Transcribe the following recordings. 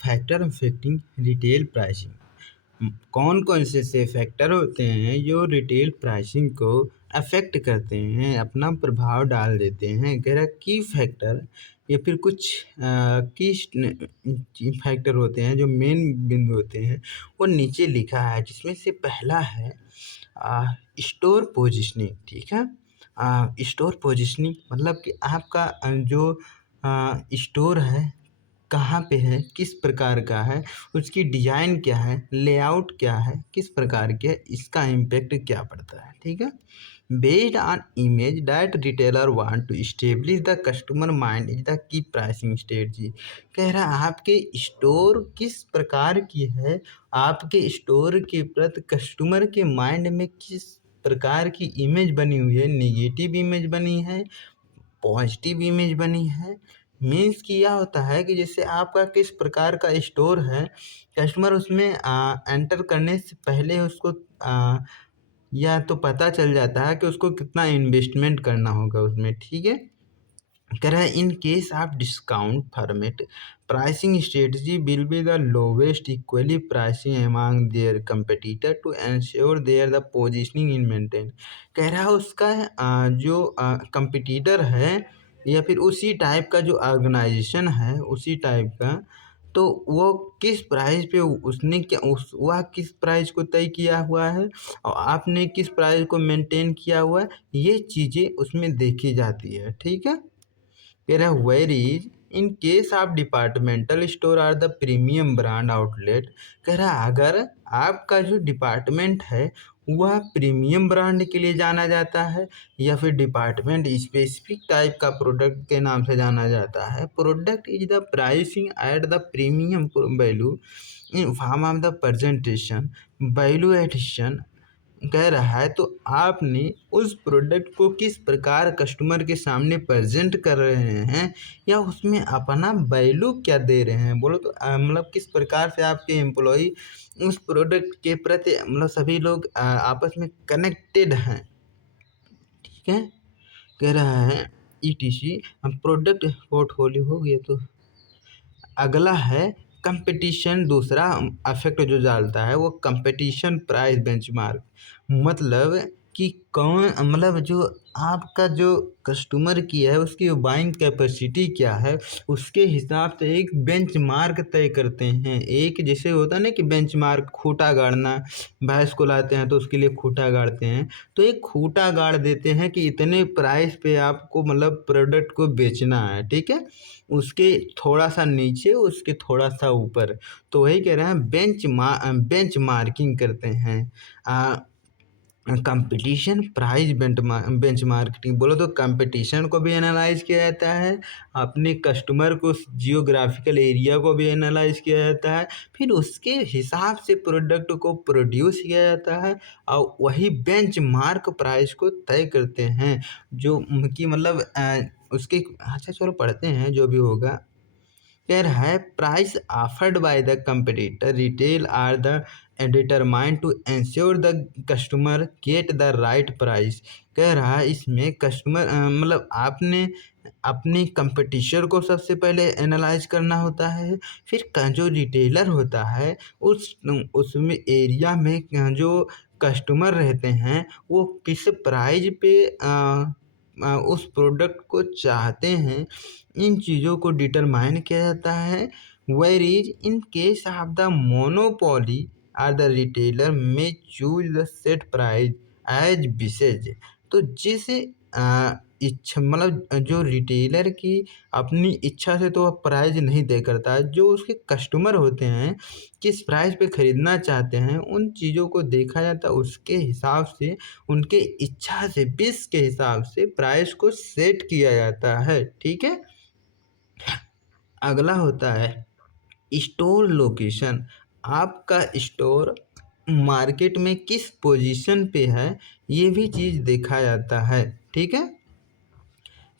Factor affecting retail pricing. कौन कौन से फैक्टर होते हैं जो रिटेल प्राइसिंग को अफेक्ट करते हैं, अपना प्रभाव डाल देते हैं। कह रहा की फैक्टर या फिर कुछ की फैक्टर होते हैं जो मेन बिंदु होते हैं वो नीचे लिखा है, जिसमें से पहला है स्टोर पोजिशनिंग। ठीक है, स्टोर पोजिशनिंग मतलब कि आपका जो स्टोर है कहाँ पे है, किस प्रकार का है, उसकी डिजाइन क्या है, लेआउट क्या है, किस प्रकार के, इसका इम्पैक्ट क्या पड़ता है। ठीक है, based on image that retailer want to establish the customer mind is the key pricing strategy. कह रहा है आपके स्टोर किस प्रकार की है, आपके स्टोर के प्रति कस्टमर के माइंड में किस प्रकार की इमेज बनी हुई है, निगेटिव इमेज बनी है, पॉजिटिव इमेज बनी है। मीन्स कि यह होता है कि जैसे आपका किस प्रकार का स्टोर है, कस्टमर उसमें एंटर करने से पहले उसको या तो पता चल जाता है कि उसको कितना इन्वेस्टमेंट करना होगा उसमें। ठीक है, कह रहा है in case of discount format pricing strategy will be the lowest equally pricing among their competitor to ensure their the positioning in maintain. कह रहा है उसका जो कंपटीटर है या फिर उसी टाइप का जो ऑर्गेनाइजेशन है उसी टाइप का, तो वो किस प्राइस पे उसने क्या वह किस प्राइस को तय किया हुआ है और आपने किस प्राइस को मेंटेन किया हुआ है, ये चीज़ें उसमें देखी जाती है। ठीक है, कह रहा है where is in case of departmental store or the premium brand outlet. कह रहा है अगर आपका जो डिपार्टमेंट है वह प्रीमियम ब्रांड के लिए जाना जाता है या फिर डिपार्टमेंट स्पेसिफिक टाइप का प्रोडक्ट के नाम से जाना जाता है, product is the pricing at the premium value in form of the presentation value addition. कह रहा है तो आपने उस प्रोडक्ट को किस प्रकार कस्टमर के सामने प्रेजेंट कर रहे हैं या उसमें अपना वैल्यू क्या दे रहे हैं। बोलो तो मतलब किस प्रकार से आपके एम्प्लॉय उस प्रोडक्ट के प्रति मतलब सभी लोग आपस में कनेक्टेड हैं। ठीक है, कह रहा है ईटीसी हम प्रोडक्ट पोर्टफोलियो हो गया। तो अगला है कंपटीशन, दूसरा अफेक्ट जो डालता है वो कंपटीशन प्राइस बेंचमार्क। मतलब कि कौन मतलब जो आपका जो कस्टमर की है उसकी बाइंग कैपेसिटी क्या है, उसके हिसाब से एक बेंचमार्क तय करते हैं। एक जैसे होता है ना कि बेंचमार्क खूंटा गाड़ना, भैंस को लाते हैं तो उसके लिए खूंटा गाड़ते हैं, तो एक खूंटा गाड़ देते हैं कि इतने प्राइस पे आपको मतलब प्रोडक्ट को बेचना है। ठीक है, उसके थोड़ा सा नीचे उसके थोड़ा सा ऊपर, तो वही कह रहे हैं बेंच मार्किंग करते हैं। Competition price bench marketing. बोलो तो कंपटीशन को भी एनालाइज किया जाता है, अपने कस्टमर को जियोग्राफिकल एरिया को भी एनालाइज किया जाता है, फिर उसके हिसाब से प्रोडक्ट को प्रोड्यूस किया जाता है और वही बेंच मार्क प्राइस को तय करते हैं जो कि मतलब उसके। अच्छा चलो पढ़ते हैं जो भी होगा। कह रहा है price offered by the competitor retail are the determined to ensure the customer get the right price. कह रहा है इसमें कस्टमर मतलब आपने अपने कंपटीशन को सबसे पहले एनालाइज करना होता है, फिर जो रिटेलर होता है उसमें एरिया में जो कस्टमर रहते हैं वो किस प्राइस पे उस प्रोडक्ट को चाहते हैं, इन चीज़ों को डिटरमाइन किया जाता है। Where is in case of the monopoly are the retailer में choose the set price as wishes. तो जिस इच्छा मतलब जो रिटेलर की अपनी इच्छा से तो वह प्राइस नहीं तय करता है, जो उसके कस्टमर होते हैं किस प्राइस पे ख़रीदना चाहते हैं उन चीज़ों को देखा जाता है, उसके हिसाब से उनके इच्छा से विश के हिसाब से प्राइस को सेट किया जाता है। ठीक है, अगला होता है स्टोर लोकेशन। आपका स्टोर मार्केट में किस पोजीशन पे है ये भी चीज़ देखा जाता है। ठीक है,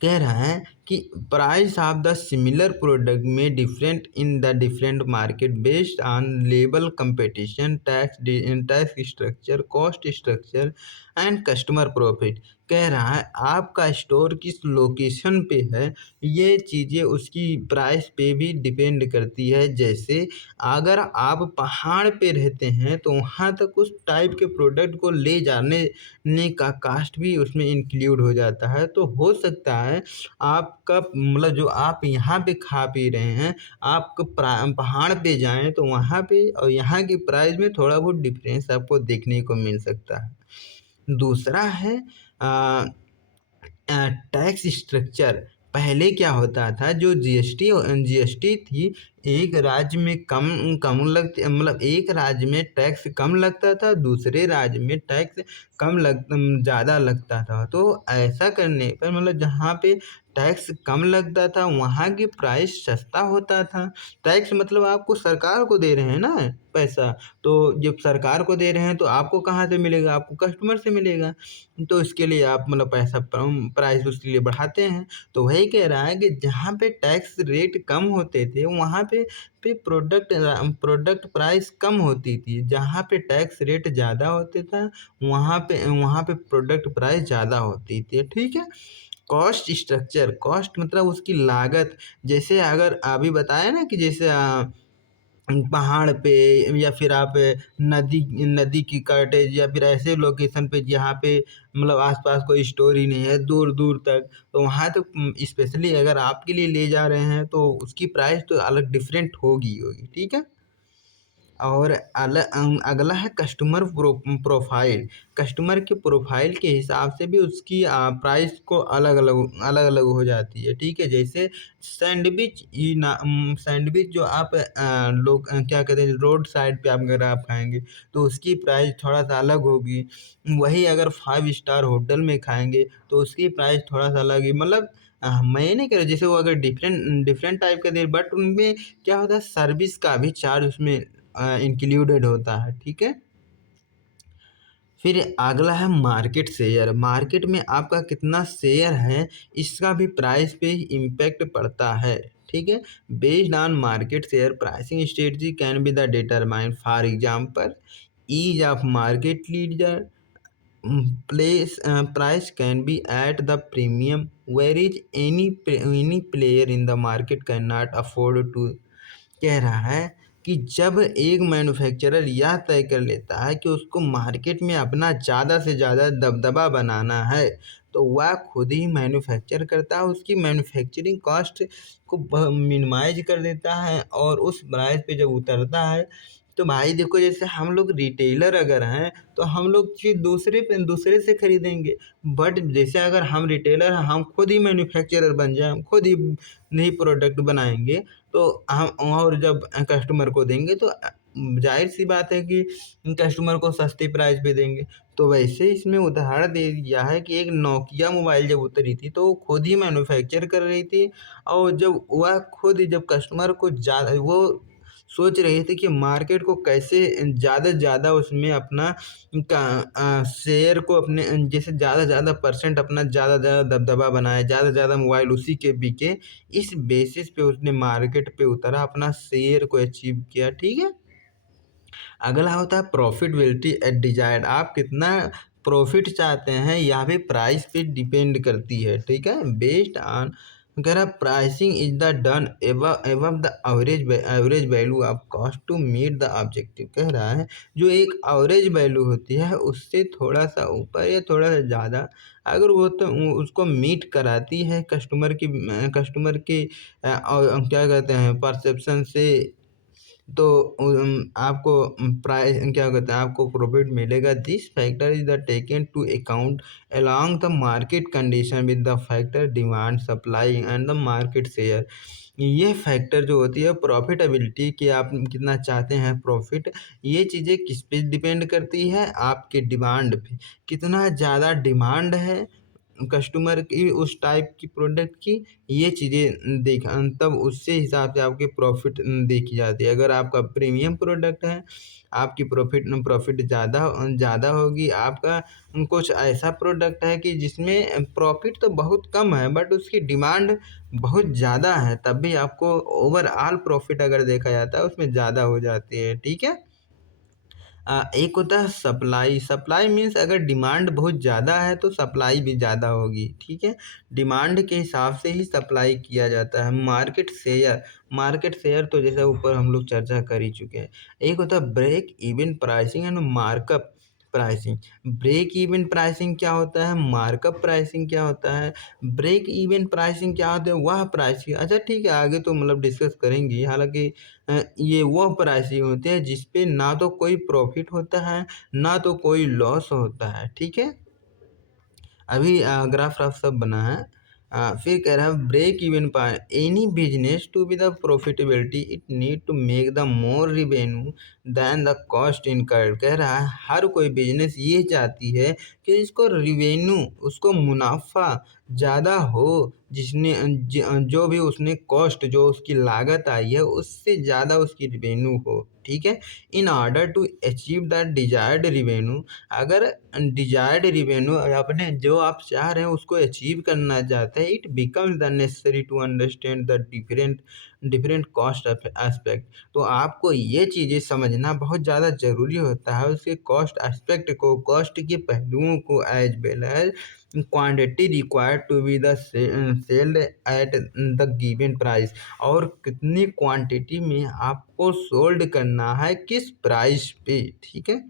कह रहा है कि price of the similar product में different in the different market based on लेबल competition tax structure cost structure and customer profit. कह रहा है आपका स्टोर किस लोकेशन पे है, ये चीज़ें उसकी प्राइस पे भी डिपेंड करती है। जैसे अगर आप पहाड़ पे रहते हैं तो वहाँ तक उस टाइप के प्रोडक्ट को ले जाने ने का कास्ट भी उसमें इंक्लूड हो जाता है। तो हो सकता है आपका मतलब जो आप यहाँ पे खा पी रहे हैं, आप पहाड़ पे जाएँ तो वहाँ पे और यहाँ की प्राइस में थोड़ा बहुत डिफरेंस आपको देखने को मिल सकता है। दूसरा है अ टैक्स स्ट्रक्चर। पहले क्या होता था, जो जीएसटी थी, एक राज्य में कम कम लगती मतलब एक राज्य में टैक्स कम लगता था, दूसरे राज्य में टैक्स ज़्यादा लगता था। तो ऐसा करने पर मतलब जहाँ पे टैक्स कम लगता था वहाँ की प्राइस सस्ता होता था। टैक्स मतलब आपको सरकार को दे रहे हैं ना पैसा, तो जब सरकार को दे रहे हैं तो आपको कहाँ से मिलेगा, आपको कस्टमर से मिलेगा। तो इसके लिए आप मतलब पैसा प्राइस उसके लिए बढ़ाते हैं। तो वही कह रहा है कि जहाँ पे टैक्स रेट कम होते थे वहाँ पे प्रोडक्ट प्राइस कम होती थी। जहाँ पे टैक्स रेट ज़्यादा होते था वहाँ पे प्रोडक्ट प्राइस ज़्यादा होती थी। ठीक है। कॉस्ट स्ट्रक्चर, कॉस्ट मतलब उसकी लागत। जैसे अगर अभी बताया ना कि जैसे पहाड़ पे या फिर आप नदी नदी की कॉटेज या फिर ऐसे लोकेशन पे जहाँ पे मतलब आसपास कोई स्टोर ही नहीं है दूर दूर तक, तो वहाँ तो स्पेशली अगर आपके लिए ले जा रहे हैं तो उसकी प्राइस तो अलग डिफरेंट होगी होगी। ठीक है। और अगला है कस्टमर प्रोफाइल। कस्टमर के प्रोफाइल के हिसाब से भी उसकी प्राइस को अलग अलग हो जाती है। ठीक है। जैसे सैंडविच जो आप लोग क्या कहते हैं रोड साइड पे आप अगर आप खाएंगे तो उसकी प्राइस थोड़ा सा अलग होगी। वही अगर 5 स्टार होटल में खाएंगे तो उसकी प्राइस थोड़ा सा अलग ही मतलब मैं ये नहीं कह रहा जैसे वो अगर डिफरेंट डिफरेंट टाइप का दे, बट उनमें क्या होता है सर्विस का भी चार्ज उसमें इंक्लूडेड होता है। ठीक है। फिर अगला है मार्केट शेयर। मार्केट में आपका कितना शेयर है इसका भी प्राइस पे इम्पैक्ट पड़ता है। ठीक है। Based on market share pricing strategy can be the determine. For example is of market leader place price can be at the premium whereas any player in the market cannot afford to। कह रहा है कि जब एक manufacturer यह तय कर लेता है कि उसको मार्केट में अपना ज़्यादा से ज़्यादा दबदबा बनाना है तो वह खुद ही मैन्युफैक्चर करता है, उसकी मैन्युफैक्चरिंग कॉस्ट को मिनिमाइज कर देता है और उस प्राइस पे जब उतरता है तो भाई देखो जैसे हम लोग रिटेलर अगर हैं तो हम लोग चीज़ दूसरे से खरीदेंगे। बट जैसे अगर हम रिटेलर हैं हम खुद ही मैन्युफैक्चरर बन जाए, हम खुद ही नई प्रोडक्ट बनाएंगे तो हम और जब कस्टमर को देंगे तो जाहिर सी बात है कि कस्टमर को सस्ते प्राइस पे देंगे। तो वैसे इसमें उदाहरण दे दिया है कि एक नोकिया मोबाइल जब उतरी थी तो वो खुद ही मैन्युफैक्चर कर रही थी और जब वह खुद ही जब कस्टमर को ज़्यादा वो सोच रही थी कि मार्केट को कैसे ज़्यादा से ज़्यादा उसमें अपना शेयर को अपने जैसे ज़्यादा से ज़्यादा परसेंट अपना ज़्यादा से ज़्यादा दबदबा बनाए, ज़्यादा से ज़्यादा मोबाइल उसी के बिके। इस बेसिस पे उसने मार्केट पे उतरा, अपना शेयर को अचीव किया। ठीक है। अगला होता है प्रॉफिटेबिलिटी एट डिजायर्ड। आप कितना प्रॉफिट चाहते हैं यह भी प्राइस पे डिपेंड करती है। ठीक है। बेस्ड ऑन कह रहा pricing is the done above the average value of cost to meet the objective. कह रहा है जो एक एवरेज वैल्यू होती है उससे थोड़ा सा ऊपर या थोड़ा सा ज़्यादा अगर वो तो उसको मीट कराती है कस्टमर के और क्या कहते हैं परसेप्शन से, तो आपको प्राइस क्या कहते हैं आपको प्रॉफिट मिलेगा। This factor is the taken to account along the market condition with the factor demand supply and the market share. ये फैक्टर जो होती है प्रॉफिटेबिलिटी कि आप कितना चाहते हैं प्रॉफिट, ये चीज़ें किस पे डिपेंड करती है आपके डिमांड पे। कितना ज़्यादा डिमांड है कस्टमर की उस टाइप की प्रोडक्ट की ये चीज़ें तब उससे हिसाब से आपकी प्रॉफ़िट देखी जाती है। अगर आपका प्रीमियम प्रोडक्ट है, आपकी प्रॉफ़िट ज़्यादा होगी। आपका कुछ ऐसा प्रोडक्ट है कि जिसमें प्रॉफ़िट तो बहुत कम है बट उसकी डिमांड बहुत ज़्यादा है, तब भी आपको ओवरऑल प्रॉफ़िट अगर देखा जाता है उसमें ज़्यादा हो जाती है, ठीक है? एक होता है सप्लाई। सप्लाई मीन्स अगर डिमांड बहुत ज़्यादा है तो सप्लाई भी ज़्यादा होगी, ठीक है? डिमांड के हिसाब से ही सप्लाई किया जाता है। मार्केट शेयर तो जैसे ऊपर हम लोग चर्चा कर ही चुके हैं। एक होता है break even pricing and markup pricing. Break even pricing क्या होता है? मार्कअप प्राइसिंग क्या होता है? ब्रेक इवन प्राइसिंग क्या होता है? वह प्राइसिंग, अच्छा ठीक है, आगे तो मतलब डिस्कस करेंगे। हालाँकि ये वह प्राइसिंग होती है जिस पे ना तो कोई प्रॉफ़िट होता है, ना तो कोई लॉस होता है, ठीक है? अभी ग्राफ व्राफ सब बना है। फिर कह रहा है break even point, any business to be the profitability it need to make the more revenue than the cost incurred. कह रहा है हर कोई बिजनेस ये चाहती है कि इसको रिवेन्यू, उसको मुनाफा ज़्यादा हो, जो भी उसने कॉस्ट, जो उसकी लागत आई है उससे ज़्यादा उसकी रिवेन्यू हो, ठीक है? In order to achieve the desired revenue, अगर डिजायर्ड रिवेन्यू अपने जो आप चाह रहे हैं उसको अचीव करना चाहते हैं, it becomes the necessary to understand the different different cost aspect. तो आपको ये चीज़ें समझना बहुत ज़्यादा ज़रूरी होता है, उसके कॉस्ट एस्पेक्ट को, कॉस्ट के पहलुओं को, as well as quantity required to be the sold at the given price, और कितनी क्वांटिटी में आपको सोल्ड करना है, किस प्राइस पे, ठीक है?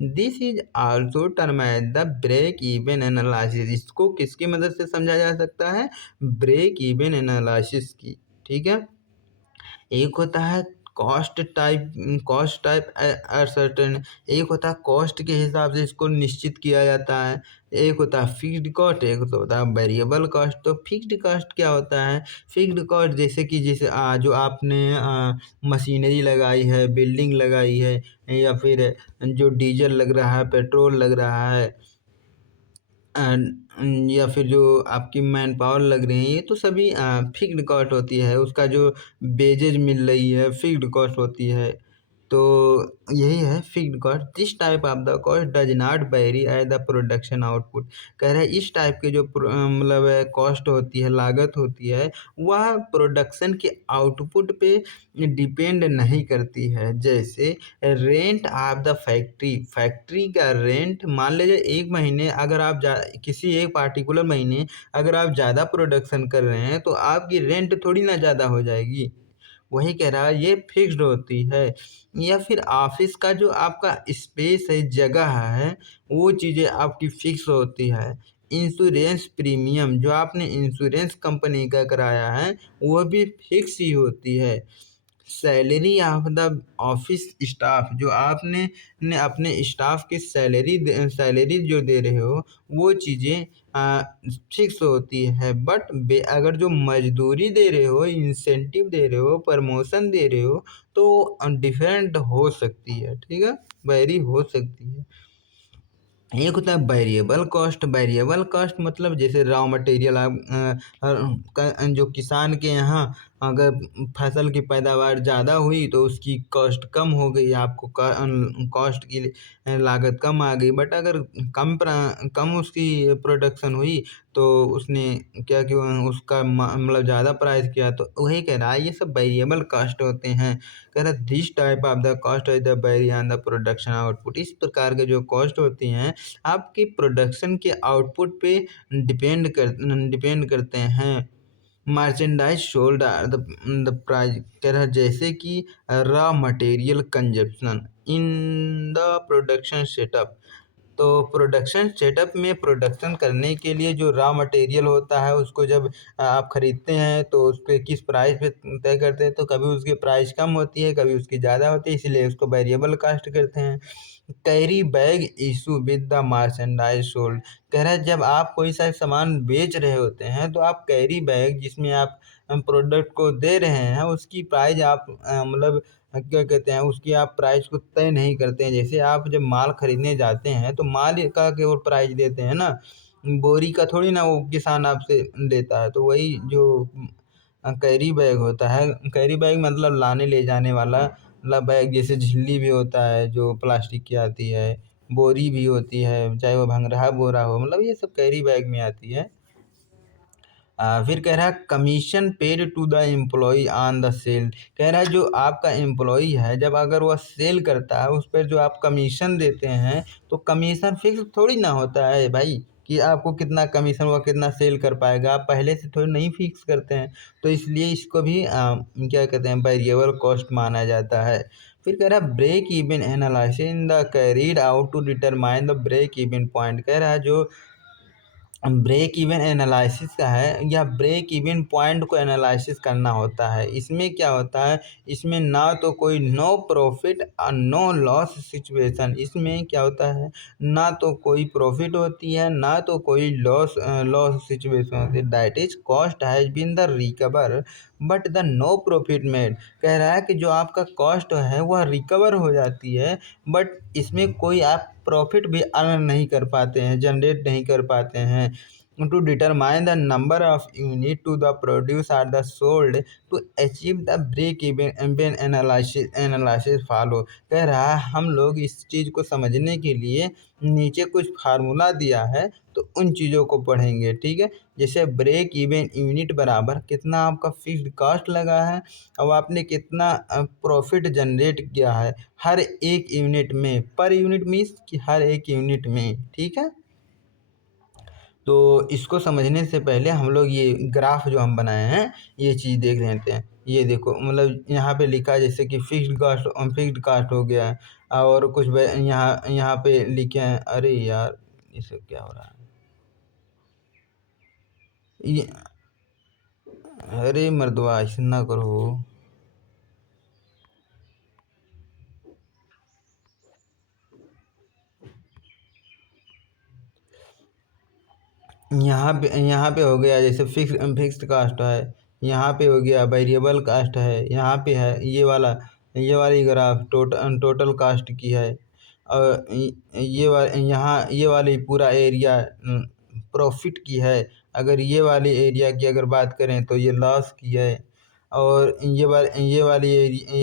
This is also term as the break even analysis. इसको किसकी मदद से समझा जा सकता है? ब्रेक इवन एनालिसिस की, ठीक है? एक होता है कॉस्ट टाइप असर्टेन, एक होता है कॉस्ट के हिसाब से इसको निश्चित किया जाता है। एक होता है फिक्स्ड कॉस्ट, एक तो होता है वेरिएबल कॉस्ट। तो फिक्स्ड कॉस्ट क्या होता है? फिक्स्ड कॉस्ट जैसे कि जो आपने मशीनरी लगाई है, बिल्डिंग लगाई है, या फिर जो डीजल लग रहा है, पेट्रोल लग रहा है, या फिर जो आपकी मैन पावर लग रही है, ये तो सभी फिक्स्ड कॉस्ट होती है। उसका जो वेजेज मिल रही है फिक्स्ड कॉस्ट होती है। तो यही है fixed cost. This type of the cost does not vary as the production output. कह रहे हैं इस टाइप के जो मतलब कॉस्ट होती है, लागत होती है, वह प्रोडक्शन के आउटपुट पे डिपेंड नहीं करती है। जैसे rent of the factory, factory का रेंट, मान लीजिए एक महीने अगर आप किसी एक पार्टिकुलर महीने अगर आप ज़्यादा प्रोडक्शन कर रहे हैं तो आपकी रेंट थोड़ी ना ज़्यादा हो जाएगी। वही कह रहा है ये फिक्स्ड होती है। या फिर ऑफिस का जो आपका स्पेस है, जगह है, वो चीज़ें आपकी फिक्स होती है। इंश्योरेंस प्रीमियम, जो आपने इंश्योरेंस कंपनी का कराया है वो भी फिक्स ही होती है। Salary of the office staff, जो आपने अपने स्टाफ की सैलरी जो दे रहे हो वो चीज़ें फिक्स होती है। बट अगर जो मजदूरी दे रहे हो, इंसेंटिव दे रहे हो, प्रमोशन दे रहे हो, तो डिफरेंट हो सकती है, ठीक है? वेरी हो सकती है। एक होता है वेरिएबल कॉस्ट। वेरिएबल कॉस्ट मतलब जैसे रॉ मटेरियल आप जो किसान के यहाँ अगर फसल की पैदावार ज़्यादा हुई तो उसकी कॉस्ट कम हो गई, आपको कॉस्ट की लागत कम आ गई। बट अगर कम उसकी प्रोडक्शन हुई तो उसने क्या किया, उसका मतलब ज़्यादा प्राइस किया। तो वही कह रहा है ये सब वेरिएबल कॉस्ट होते हैं। कह रहा है this type of the cost is the very on the production output. इस प्रकार के जो कॉस्ट होती हैं आपकी प्रोडक्शन के आउटपुट पे डिपेंड करते हैं। Merchandise sold or the price. कह रहा है जैसे कि raw material consumption in the production setup. तो प्रोडक्शन सेटअप में प्रोडक्शन करने के लिए जो रॉ मटेरियल होता है उसको जब आप खरीदते हैं तो उस पे किस प्राइस पे तय करते हैं, तो कभी उसकी प्राइस कम होती है, कभी उसकी ज़्यादा होती है, इसलिए उसको वेरिएबल कास्ट करते हैं। Carry bag issue with the merchandise sold. कह रहा है जब आप कोई सा सामान बेच रहे होते हैं तो आप कैरी बैग जिसमें आप प्रोडक्ट को दे रहे हैं उसकी प्राइस आप मतलब क्या कहते हैं, उसकी आप प्राइस को तय नहीं करते हैं। जैसे आप जब माल खरीदने जाते हैं तो माल का केवल प्राइस देते हैं ना, बोरी का थोड़ी ना वो किसान आपसे लेता है। तो वही जो कैरी बैग होता है, कैरी बैग मतलब लाने ले जाने वाला बैग, जैसे झिल्ली भी होता है जो प्लास्टिक की आती है, बोरी भी होती है, चाहे वो भंगरा बोरा हो, मतलब ये सब कैरी बैग में आती है। फिर कह रहा है commission paid to the employ on the sale. कह रहा है जो आपका एम्प्लॉय है, जब अगर वह सेल करता है उस पर जो आप कमीशन देते हैं, तो कमीशन फिक्स थोड़ी ना होता है भाई, कि आपको कितना कमीशन वह कितना सेल कर पाएगा, आप पहले से थोड़ी नहीं फिक्स करते हैं। तो इसलिए इसको भी क्या कहते हैं, वेरिएबल कॉस्ट माना जाता है। फिर कह रहा है break even analysis in the carried out to determine the break even point. कह रहा है जो ब्रेक इवन एनालिसिस का है, या ब्रेक इवन पॉइंट को एनालिसिस करना होता है। इसमें क्या होता है, इसमें ना तो कोई नो प्रॉफिट और नो लॉस सिचुएशन, इसमें क्या होता है, ना तो कोई प्रॉफिट होती है ना तो कोई लॉस लॉस सिचुएशन होती है। That is cost has been the recover but the no profit made. कह रहा है कि जो आपका कॉस्ट है वह रिकवर हो जाती है, बट इसमें कोई आप प्रॉफिट भी अर्न नहीं कर पाते हैं, जनरेट नहीं कर पाते हैं। To determine the number of unit to the produce or the sold to achieve the break even analysis follow. कह रहा है हम लोग इस चीज़ को समझने के लिए नीचे कुछ फार्मूला दिया है, तो उन चीज़ों को पढ़ेंगे, ठीक है। जैसे ब्रेक इवन यूनिट बराबर कितना आपका फिक्स्ड कॉस्ट लगा है, अब आपने कितना प्रॉफिट जनरेट किया है हर एक यूनिट में, पर यूनिट मीन्स कि हर एक यूनिट में, ठीक है। तो इसको समझने से पहले हम लोग ये ग्राफ जो हम बनाए हैं ये चीज़ देख लेते हैं। ये देखो, मतलब यहाँ पे लिखा है जैसे कि फिक्स्ड कास्ट हो गया, और कुछ यहाँ यहाँ पे लिखे हैं। अरे यार, इसे क्या हो रहा है ये, अरे मर्दवा ऐसे ना करो। यहाँ पे हो गया जैसे फिक्स्ड कास्ट है, यहाँ पे हो गया वेरिएबल कास्ट है, यहाँ पे है ये वाली ग्राफ टोटल कास्ट की है, और यहाँ ये वाली पूरा एरिया प्रॉफिट की है। अगर ये वाली एरिया की अगर बात करें तो ये लॉस की है, और ये वाली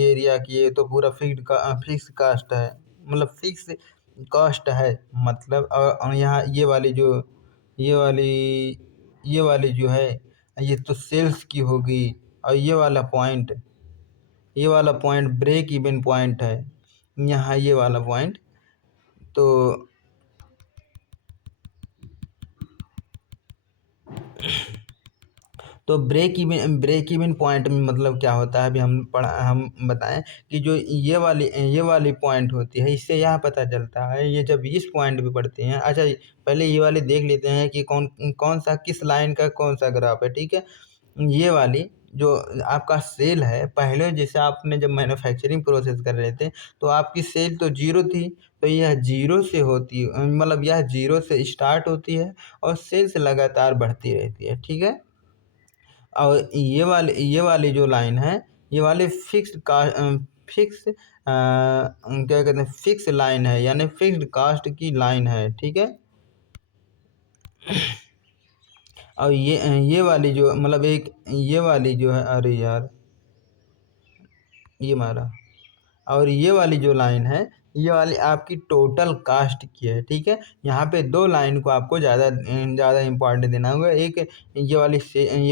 एरिया की है तो पूरा फिक्स कास्ट है, मतलब फिक्स कॉस्ट है मतलब। और यहाँ ये वाली ये वाली जो है ये तो सेल्स की होगी, और ये वाला पॉइंट ब्रेक इवन पॉइंट है, यहाँ ये वाला पॉइंट। तो ब्रेक इवन पॉइंट में मतलब क्या होता है, अभी हम बताएं कि जो ये वाली पॉइंट होती है, इससे यह पता चलता है ये जब इस पॉइंट पे पड़ते हैं। अच्छा, पहले ये वाले देख लेते हैं कि कौन कौन सा किस लाइन का कौन सा ग्राफ है, ठीक है। ये वाली जो आपका सेल है, पहले जैसे आपने जब मैन्युफैक्चरिंग प्रोसेस कर रहे थे तो आपकी सेल तो जीरो थी, तो यह जीरो से होती मतलब यह जीरो से स्टार्ट होती है और सेल से लगातार बढ़ती रहती है, ठीक है। और ये वाली जो लाइन है, ये वाली फिक्स क्या कहते हैं, फिक्स लाइन है, यानी फिक्स्ड कास्ट की लाइन है, ठीक है। और ये वाली जो मतलब एक ये वाली जो है, अरे यार ये मारा, और ये वाली जो लाइन है ये वाली आपकी टोटल कास्ट की है, ठीक है। यहाँ पे दो लाइन को आपको ज़्यादा इम्पोर्टेंट देना होगा, एक ये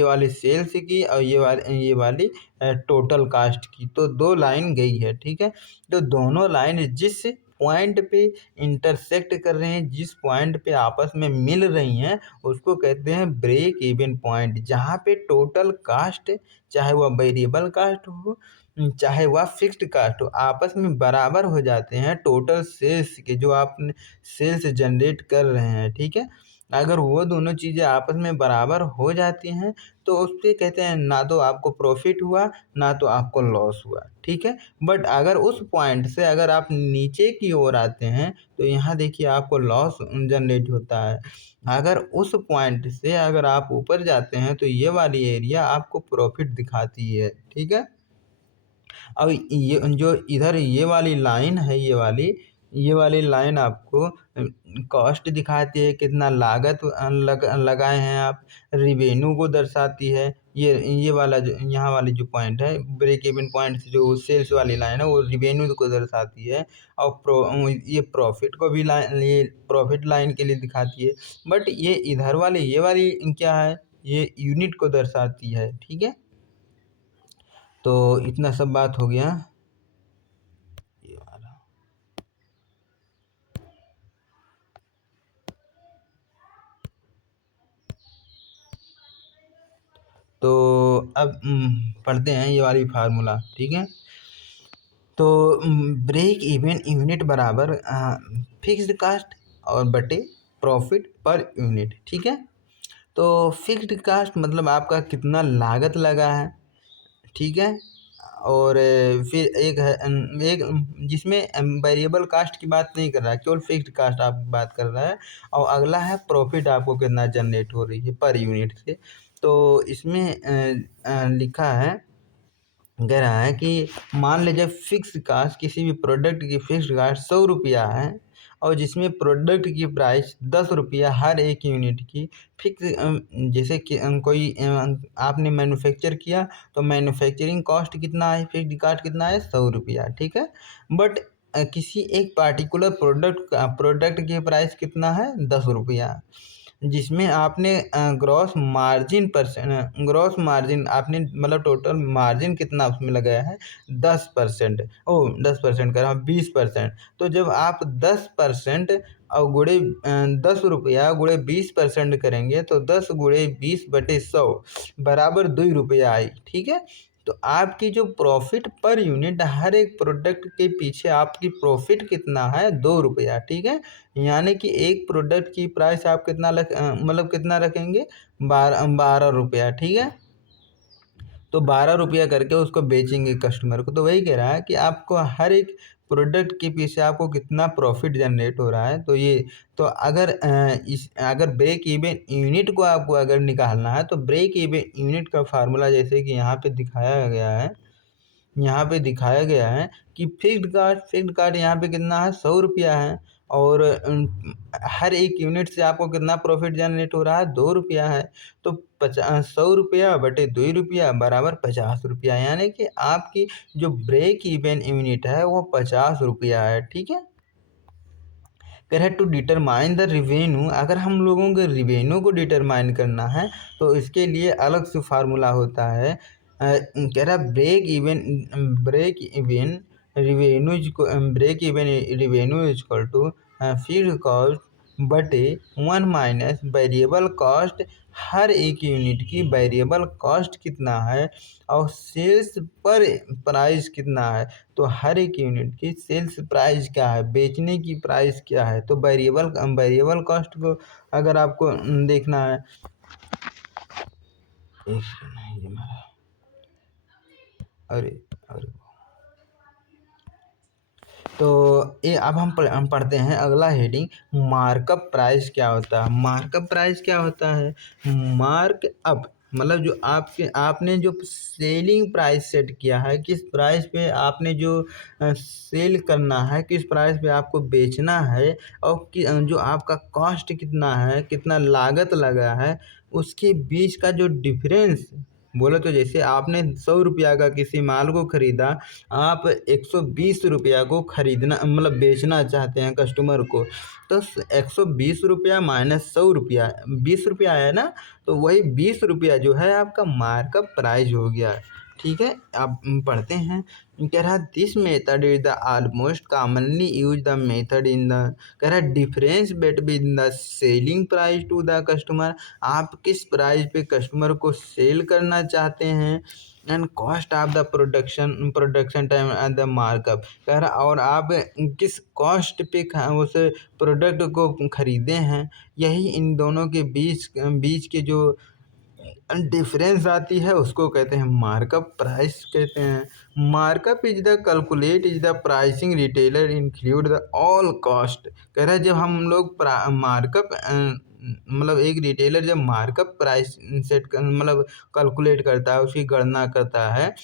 वाली सेल्स की, और ये वाली टोटल कास्ट की। तो दो लाइन गई है, ठीक है। तो दोनों लाइन जिस पॉइंट पे इंटरसेक्ट कर रहे हैं, जिस पॉइंट पे आपस में मिल रही हैं, उसको कहते हैं ब्रेक इवन पॉइंट। जहाँ पे टोटल कास्ट, चाहे वह वेरिएबल कास्ट हो चाहे वह फिक्स्ड कास्ट हो, आपस में बराबर हो जाते हैं टोटल सेल्स के, जो आपने सेल्स जनरेट कर रहे हैं, ठीक है। अगर वो दोनों चीज़ें आपस में बराबर हो जाती हैं तो उससे कहते हैं ना तो आपको प्रॉफिट हुआ ना तो आपको लॉस हुआ, ठीक है। बट अगर उस पॉइंट से अगर आप नीचे की ओर आते हैं तो यहाँ देखिए आपको लॉस जनरेट होता है। अगर उस पॉइंट से अगर आप ऊपर जाते हैं तो ये वाली एरिया आपको प्रॉफिट दिखाती है, ठीक है। अब ये जो इधर ये वाली लाइन है, ये वाली ये वाली लाइन आपको कॉस्ट दिखाती है, कितना लागत लगाए हैं आप, रिवेन्यू को दर्शाती है। ये वाला जो यहाँ वाली जो पॉइंट है, ब्रेक इवन पॉइंट से जो सेल्स वाली लाइन है वो रिवेन्यू को दर्शाती है, और ये प्रॉफिट को भी लाइन, ये प्रॉफिट लाइन के लिए दिखाती है। बट ये वाली क्या है, ये यूनिट को दर्शाती है। ठीक है, तो इतना सब बात हो गया। ये वाला तो अब पढ़ते हैं ये वाली फार्मूला। ठीक है, तो ब्रेक इवन यूनिट बराबर फिक्स्ड कास्ट और बटे प्रॉफिट पर यूनिट। ठीक है, तो फिक्स्ड कास्ट मतलब आपका कितना लागत लगा है। ठीक है, और फिर एक है एक जिसमें वेरिएबल कास्ट की बात नहीं कर रहा है, केवल फिक्स्ड कास्ट आप बात कर रहा है। और अगला है प्रॉफिट आपको कितना जनरेट हो रही है पर यूनिट से। तो इसमें लिखा है, कह रहा है कि मान लीजिए फिक्स कास्ट, किसी भी प्रोडक्ट की फिक्स कास्ट 100 रुपया है, और जिसमें प्रोडक्ट की प्राइस 10 रुपया हर एक यूनिट की फिक्स। जैसे कि कोई आपने मैन्युफैक्चर किया, तो मैन्युफैक्चरिंग कॉस्ट कितना है, फिक्स कास्ट कितना है, 100 रुपया। ठीक है, बट किसी एक पार्टिकुलर प्रोडक्ट की प्राइस कितना है, 10 रुपया, जिसमें आपने ग्रॉस मार्जिन आपने मतलब टोटल मार्जिन कितना उसमें लगाया है, 10%। 10% कर रहा हूँ, 20%। तो जब आप 10% और गुणे 10 रुपया गुणे 20% करेंगे, तो 10 गुणे 20/100 बराबर 2 रुपया आई। ठीक है, तो आपकी जो प्रॉफिट पर यूनिट हर एक प्रोडक्ट के पीछे आपकी प्रॉफिट कितना है, 2 रुपया। ठीक है, यानी कि एक प्रोडक्ट की प्राइस आप कितना मतलब कितना रखेंगे, 12 रुपया। ठीक है, तो 12 रुपया करके उसको बेचेंगे कस्टमर को। तो वही कह रहा है कि आपको हर एक प्रोडक्ट के पीछे आपको कितना प्रॉफिट जनरेट हो रहा है। तो ये, तो अगर ब्रेक इवन यूनिट को आपको अगर निकालना है, तो ब्रेक इवन यूनिट का फार्मूला जैसे कि यहाँ पे दिखाया गया है कि फिक्स्ड कास्ट यहाँ पे कितना है, 100 रुपया है, और हर एक यूनिट से आपको कितना प्रॉफिट जनरेट हो रहा है, 2 रुपया है। तो 100 रुपया बटे 2 रुपया बराबर 50 रुपया, यानी कि आपकी जो ब्रेक इवन यूनिट है वो 50 रुपया है। ठीक है, कह रहा है टू डिटरमाइन द रिवेन्यू, अगर हम लोगों को रिवेन्यू को डिटरमाइन करना है, तो इसके लिए अलग से फार्मूला होता है। कह रहा break even revenue is equal to fixed cost बटे 1 माइनस वेरिएबल कॉस्ट। हर एक यूनिट की वेरिएबल कॉस्ट कितना है और सेल्स पर प्राइस कितना है। तो हर एक यूनिट की सेल्स प्राइस क्या है, बेचने की प्राइस क्या है। तो वेरिएबल कॉस्ट को अगर आपको देखना है, एक सेकंड, ये हमारा, अरे अरे, तो ये अब हम पढ़ते हैं अगला हेडिंग, मार्कअप प्राइस क्या होता है। मार्कअप प्राइस क्या होता है, मार्कअप मतलब जो आपने जो सेलिंग प्राइस सेट किया है, किस प्राइस पे आपने जो सेल करना है, किस प्राइस पे आपको बेचना है, और जो आपका कॉस्ट कितना है, कितना लागत लगा है, उसके बीच का जो डिफरेंस, बोलो तो जैसे आपने 100 रुपया का किसी माल को खरीदा, आप 120 रुपया को खरीदना मतलब बेचना चाहते हैं कस्टमर को, तो 120 रुपया माइनस 100 रुपया, 20 रुपया है ना, तो वही 20 रुपया जो है आपका मार्कअप प्राइस हो गया। ठीक है, अब पढ़ते हैं। कह रहा this method is the almost commonly use the method in the, कह रहा difference between the selling price to the customer, आप किस प्राइस पे कस्टमर को सेल करना चाहते हैं, and cost of the production time and the markup, कह रहा और आप किस कॉस्ट पे उस प्रोडक्ट को खरीदे हैं, यही इन दोनों के बीच के जो डिफरेंस आती है उसको कहते हैं मार्कअप प्राइस कहते हैं। Markup is the calculate is the pricing retailer include the all cost, कह रहा है जब हम लोग मार्कअप मतलब एक रिटेलर जब मार्कअप प्राइस सेट कर मतलब कैलकुलेट करता है, उसकी गणना करता है,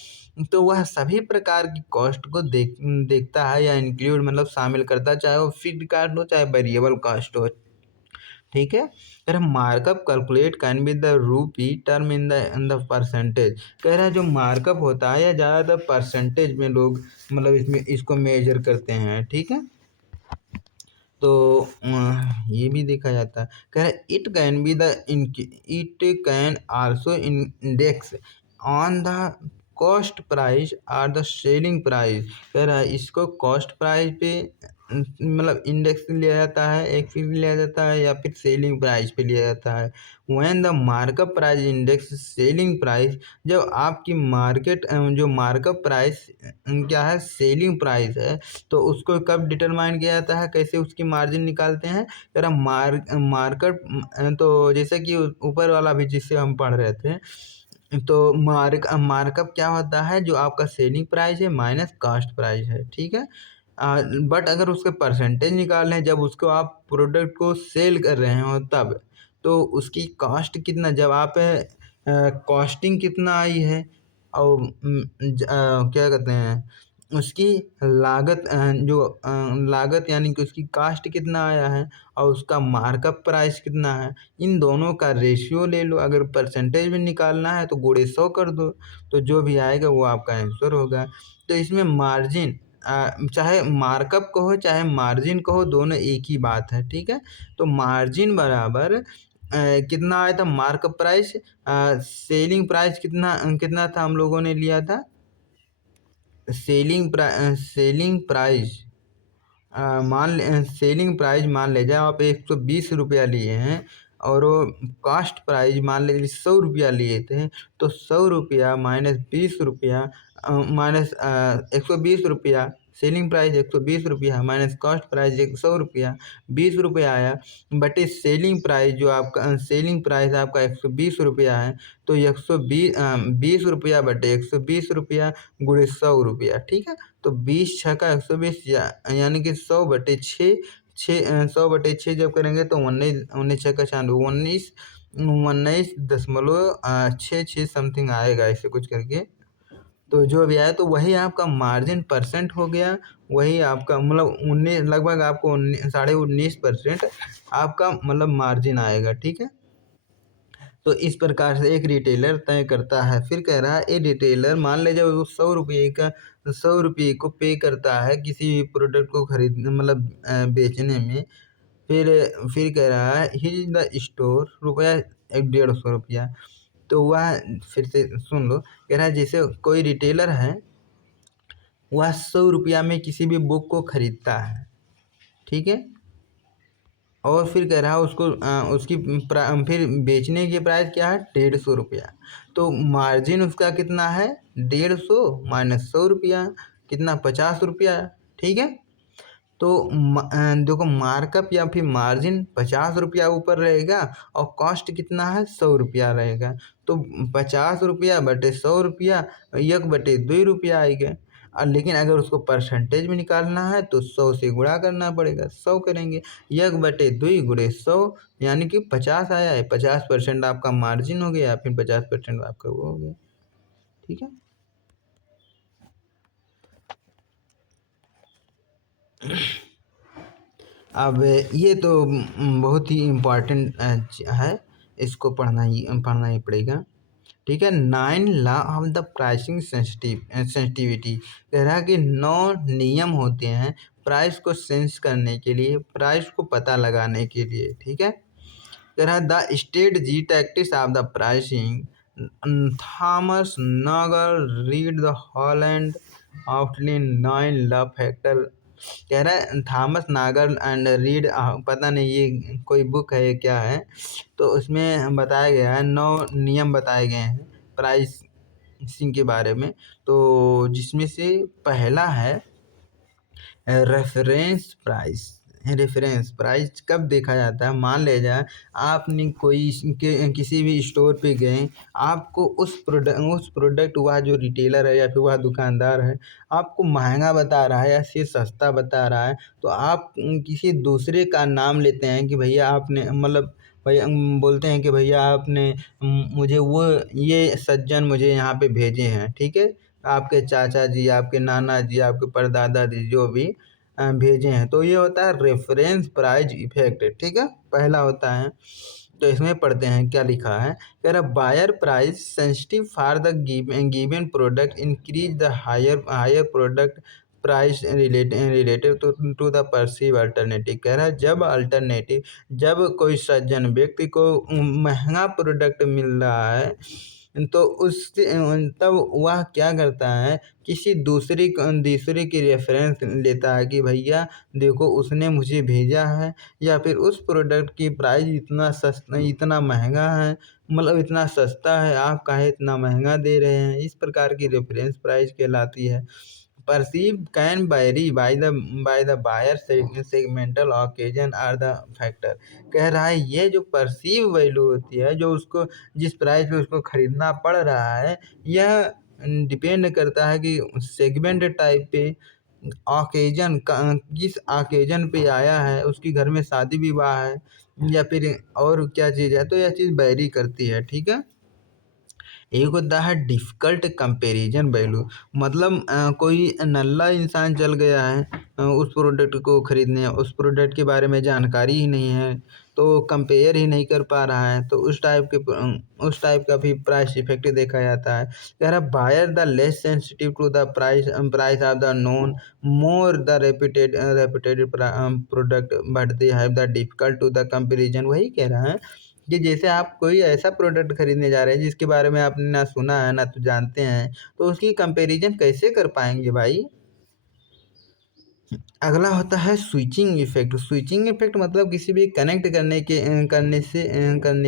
तो वह सभी प्रकार की कॉस्ट को देखता है या इंक्लूड मतलब शामिल करता है, चाहे वो फिक्स्ड कॉस्ट हो चाहे वेरिएबल कॉस्ट हो। ठीक है, कह रहा markup calculate can be the rupee term in the percentage. कह रहा है जो मार्कअप होता है या ज़्यादातर परसेंटेज में लोग मतलब इसमें इसको मेजर करते हैं। ठीक है, तो ये भी देखा जाता है। कह रहा है it can be the it can also index on the cost price और द सेलिंग प्राइस। कह रहा है इसको कॉस्ट प्राइस पे मतलब इंडेक्स लिया जाता है, एक फिर लिया जाता है, या फिर सेलिंग प्राइस पे लिया जाता है। When the markup price index selling price, जब आपकी मार्केट जो मार्कअप प्राइस क्या है सेलिंग प्राइस है, तो उसको कब डिटरमाइन किया जाता है, कैसे उसकी मार्जिन निकालते हैं। जरा मार्केट तो जैसे कि ऊपर वाला भी जिससे हम पढ़ रहे थे, तो मार्कअप क्या होता है, जो आपका सेलिंग प्राइस है माइनस कॉस्ट प्राइस है। ठीक है, बट अगर उसके परसेंटेज निकालें जब उसको आप प्रोडक्ट को सेल कर रहे हो तब, तो उसकी कॉस्ट कितना, जब आप कॉस्टिंग कितना आई है और क्या कहते हैं उसकी लागत लागत यानी कि उसकी कास्ट कितना आया है और उसका मार्कअप प्राइस कितना है, इन दोनों का रेशियो ले लो। अगर परसेंटेज में निकालना है तो गुणे 100 कर दो, तो जो भी आएगा वो आपका आंसर होगा। तो इसमें मार्जिन चाहे मार्कअप कहो चाहे मार्जिन कहो, दोनों एक ही बात है। ठीक है, तो मार्जिन बराबर कितना आया था मार्कअप प्राइस, सेलिंग प्राइस कितना कितना था हम लोगों ने लिया था, सेलिंग प्राइस सेलिंग प्राइस मान ले जाए आप 120 रुपया लिए हैं, और वो कास्ट प्राइस मान लीजिए 100 रुपया लिए थे, तो 100 रुपया माइनस 20 रुपया माइनस 120 रुपया, सेलिंग प्राइस 120 रुपया माइनस कॉस्ट प्राइस 100 रुपया, 20 रुपया आया, बटे सेलिंग प्राइस जो आपका सेलिंग प्राइस आपका 120 रुपया है, तो 20 रुपया बटे 120 रुपया गुणे 100 रुपया। ठीक है, तो 20 × 6 = 120 यानी कि 100/6 जब करेंगे तो 19 19.66 समथिंग आएगा, ऐसे कुछ करके। तो जो भी आया तो वही आपका मार्जिन परसेंट हो गया, वही आपका मतलब 19 लगभग आपको 19.5% आपका मतलब मार्जिन आएगा। ठीक है, तो इस प्रकार से एक रिटेलर तय करता है। फिर कह रहा है ये रिटेलर मान लीजिए वो 100 रुपये को पे करता है किसी भी प्रोडक्ट को खरीद मतलब बेचने में। फिर कह रहा है ही द स्टोर रुपया 150 रुपया। तो वह फिर से सुन लो, कह रहा है जैसे कोई रिटेलर है वह 100 रुपया में किसी भी बुक को खरीदता है। ठीक है, और फिर कह रहा है उसको उसकी फिर बेचने की प्राइस क्या है 150 रुपया। तो मार्जिन उसका कितना है 150 माइनस 100 रुपया, कितना 50 रुपया। ठीक है, तो देखो मार्कअप या फिर मार्जिन 50 रुपया ऊपर रहेगा और कॉस्ट कितना है 100 रुपया रहेगा, तो 50 रुपया बटे 100 रुपया 1/2 रुपया आएगा। और लेकिन अगर उसको परसेंटेज में निकालना है तो 100 से गुणा करना पड़ेगा, 100 करेंगे 1/2 गुणे 100 यानी कि 50 आया है, 50% आपका मार्जिन हो गया, फिर 50% आपका वो हो गया। ठीक है, अब ये तो बहुत ही इम्पोर्टेंट है, इसको पढ़ना ही पड़ेगा। ठीक है, 9 law of the pricing sensitivity. कह रहा है कि 9 नियम होते हैं प्राइस को सेंस करने के लिए, प्राइस को पता लगाने के लिए। ठीक है, कह रहा है the strategy tactics of the pricing, Thomas Nagle Reed the हॉलैंड आउटलाइन 9 लॉ फैक्टर। कह रहा है थॉमस नागर एंड रीड, पता नहीं ये कोई बुक है क्या है, तो उसमें बताया गया है 9 नियम बताए गए हैं प्राइसिंग के बारे में। तो जिसमें से पहला है रेफरेंस प्राइस। रेफरेंस प्राइस कब देखा जाता है, मान ले जाए आपने किसी भी स्टोर पे गए, आपको उस प्रोडक्ट वह जो रिटेलर है या फिर वह दुकानदार है आपको महंगा बता रहा है या फिर सस्ता बता रहा है, तो आप किसी दूसरे का नाम लेते हैं कि भैया आपने मतलब भाई बोलते हैं कि भैया आपने मुझे वो ये सज्जन मुझे यहाँ पे भेजे हैं, ठीक है? आपके चाचा जी, आपके नाना जी, आपके परदादा जी जो भी भेजे हैं। तो ये होता है रेफ़रेंस प्राइस इफ़ेक्ट, ठीक है? पहला होता है। तो इसमें पढ़ते हैं क्या लिखा है। कह रहा buyer price sensitive for the given product increase the higher product price related to the perceive alternative. कह रहा है जब कोई सज्जन व्यक्ति को महंगा प्रोडक्ट मिल रहा है तो उससे तब वह क्या करता है, किसी दूसरे की रेफरेंस लेता है कि भैया देखो उसने मुझे भेजा है, या फिर उस प्रोडक्ट की प्राइस इतना महंगा है, मतलब इतना सस्ता है, आप काहे इतना महंगा दे रहे हैं। इस प्रकार की रेफरेंस प्राइस कहलाती है। Perceived can vary by the buyer segmental occasion or the factor। कह रहा है ये जो परसीव वैल्यू होती है, जो उसको जिस प्राइस पे उसको खरीदना पड़ रहा है, यह डिपेंड करता है कि सेगमेंट टाइप पे, ऑकेजन किस ऑकेजन पे आया है, उसकी घर में शादी विवाह है या फिर और क्या चीज़ है, तो यह चीज़ वैरी करती है, ठीक है। एक होता है डिफ़िकल्ट कंपैरिजन वैल्यू, मतलब कोई नल्ला इंसान चल गया है उस प्रोडक्ट को खरीदने, उस प्रोडक्ट के बारे में जानकारी ही नहीं है, तो कंपेयर ही नहीं कर पा रहा है, तो उस टाइप का भी प्राइस इफेक्ट देखा जाता है। कह रहा buyer the less sensitive to the price of the known more the reputed product but they have the difficult to the comparison. वही कह रहा है कि जैसे आप कोई ऐसा प्रोडक्ट खरीदने जा रहे हैं जिसके बारे में आपने ना सुना है ना तो जानते हैं, तो उसकी कंपैरिजन कैसे कर पाएंगे भाई। अगला होता है स्विचिंग इफेक्ट। स्विचिंग इफेक्ट मतलब किसी भी कनेक्ट करने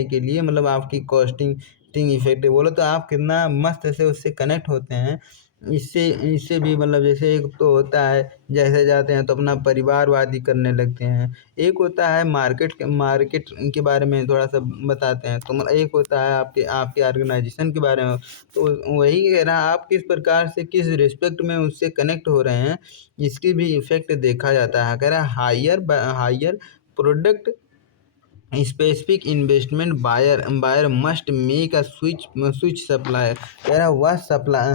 के लिए, मतलब आपकी कॉस्टिंग इफेक्ट बोलो तो आप कितना मस्त से उससे कनेक्ट होते हैं। इससे इससे भी मतलब जैसे एक तो होता है जैसे जाते हैं तो अपना परिवारवादी करने लगते हैं, एक होता है मार्केट के बारे में थोड़ा सा बताते हैं, तो मतलब एक होता है आपके आपके ऑर्गेनाइजेशन के बारे में। तो वही कह रहा है आप किस प्रकार से किस रिस्पेक्ट में उससे कनेक्ट हो रहे हैं, इसकी भी इफ़ेक्ट देखा जाता है। कह रहा है higher product specific investment buyer must make a switch supplier. कह रहा है वह